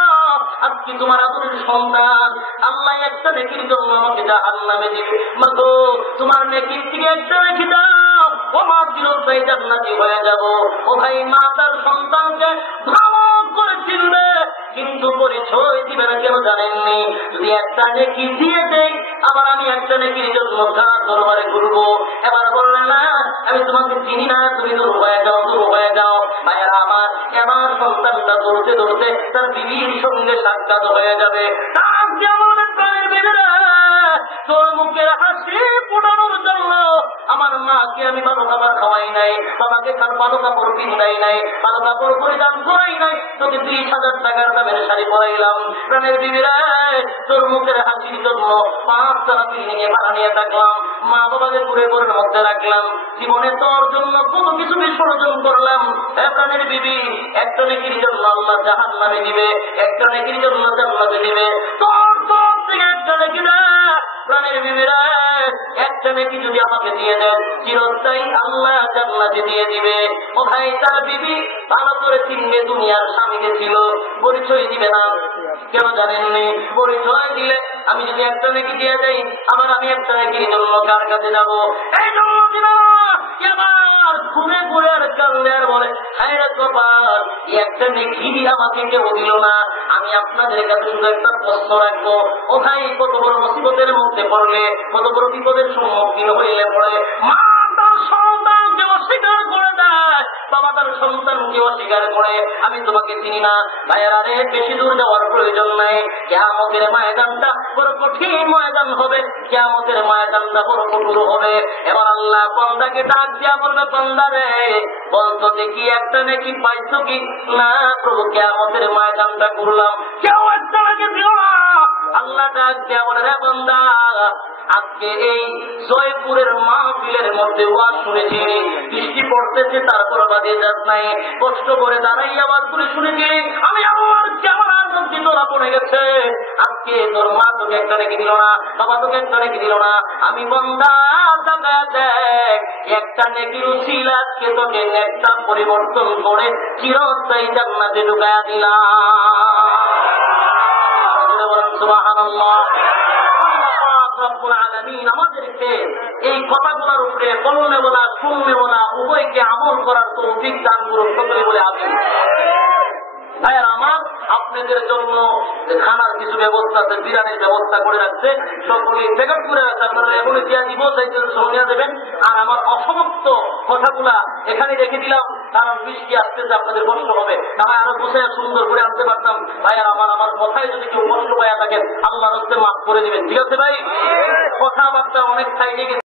আজকে তোমার আদরের সন্তান আল্লাহ একটা নেকির জন্য আমাকে জাহান্নামে দিবে, মা গো তোমার নেকির থেকে একটা নেকি দাও, ও মা চিরস্থায়ী জান্নাতি হয়ে যাব। ও ভাই, মা তার সন্তানকে ভালো করে চিনবে, কিন্তু পরিচয় দিবে না কেন জানেননি? যদি একটা নেকি দিয়ে দেই, আবার আমি একটা নেকির জন্য তার দরবারে ঘুরবো, এবার বললেন না আমি তোমাকে চিনি না, তুমি দূর হয়ে যাও, দূর হয়ে যাও। ভাইয়েরা আমার, এবার সন্তানটা দৌড়তে দৌড়তে তার বিবির সঙ্গে সাক্ষাৎ হয়ে যাবে, তার যেমন প্রাণের বিবিরা, তোর মুখের হাসি ফোটানোর জন্য আমার মাকে আমি ভালো খাবার খাওয়াই নাই, বাবাকে ভালো কাপড় কিনাই নাই, ভালো কাপড় পরিধান করাই নাই, তোকে 30,000 টাকার দামের শাড়ি পরাইলাম। প্রাণের বিবিরা, তোর মুখের হাসির জন্য 5 টাকা বিল্ডিংয়ে ভাড়া নিয়ে থাকলাম, মা বাবাকে ঘুরে ঘুরে মধ্যে রাখলাম, জীবনে তোর জন্য কত কিছু বিসর্জন করলাম। প্রাণের বিবি, একটা নেকির জন্য আল্লাহ জাহান্নামে দিবে, একটা নেকির জন্য জান্নাতে দিবে। তোর তরফ থেকে একটা নেকি না, প্রাণের বিবিরা, একটা নেকি যদি আমাকে দিয়ে দেন, চিরস্থায়ী আল্লাহ জান্নাতে দিয়ে দিবে। ও ভাই, তার বিবি ভালো করে চিনবে দুনিয়ার স্বামীকে ছিল, পরিচয় দিবে না। কেন জানেননি? পরিচয় দিলে আমি যদি একটা নেকি দিয়ে যাই, আবার আমি একটা নেকির জন্য কার কাছে যাবো? এই জন্য দিবে না। এবার ঘুরে ঘুরে আর কান্দে আর বলে, হায় রে কপাল, একটা নেকি আমাকে কেউ দিল না। আমি আপনাদের কাছে শুধু একটা প্রশ্ন রাখবো, ও ভাই, কত বড় মুসিবতের মধ্যে পড়লে, কত বড় বিপদের সম্মুখীন হইলে পড়ে মা তার সন্তানকে অস্বীকার করে দেয়, বাবা তার সন্তানকে অস্বীকার করে, আমি তোমাকে চিনি না। ভাইয়েরা রে, বেশি দূর যাওয়ার প্রয়োজন নাই। কিয়ামতের ময়দানটা বড় কঠিন ময়দান হবে, কিয়ামতের ময়দানটা বড় কঠোর হবে। এবার আল্লাহ বান্দাকে ডাক দিয়া বলবে, বান্দা রে, বলতো দেখি একটা নাকি পাইছো কি না? প্রভু, কিয়ামতের ময়দানটা করলাম, কেউ একটা নাকি দিও না। আল্লাহ ডাক দিয়া বলে, রে বান্দা, আজকে এই জয়পুরের মাহফিলের মধ্যে ওয়াজ শুনেছি, বৃষ্টি পড়তেছে, তারপর বাদে যাস নাই, কষ্ট করে দাঁড়াই আওয়াজ করে শুনেছি, আমি আমার ক্যামেরার মধ্যে তোরা পড়ে গেছে। আজকে তোর মা তোকে একটা রেখে দিল না, বাবা তোকে একটা রেখে দিল না, আমি বান্দা দেখ, একটা নেকি উচিল আজকে তোকে নেকটা পরিবর্তন করে চিরস্থায়ী জান্নাতে ঢুকায়া দিলাম। সুবহানাল্লাহ। আমাদেরকে এই কথাগুলোর উপরে বলনে বলা, শুনলে বলা, উভয়কে আমল করার তৌফিক দান করুন সকলে বলে আমিন। ভাইয়ের আমার, আপনাদের জন্য খানার কিছু ব্যবস্থা আছে, বিরিয়ানির ব্যবস্থা করে রাখছে, সকলে প্যাকেট করে রাখছে, আপনারা এগুলো দিয়া দিব, শুনিয়া দেবেন। আর আমার অসমাপ্ত কথাগুলা এখানে রেখে দিলাম, কারণ বৃষ্টি আসতেছে, আপনাদের কষ্ট হবে, তাহলে আরো বসে সুন্দর করে আনতে পারতাম। ভাইয়ার আমার কথায় যদি কেউ কষ্ট পাইয়া থাকেন, আল্লাহ রাস্তায় মাফ করে দিবেন, ঠিক আছে ভাই? কথাবার্তা অনেক সাইডে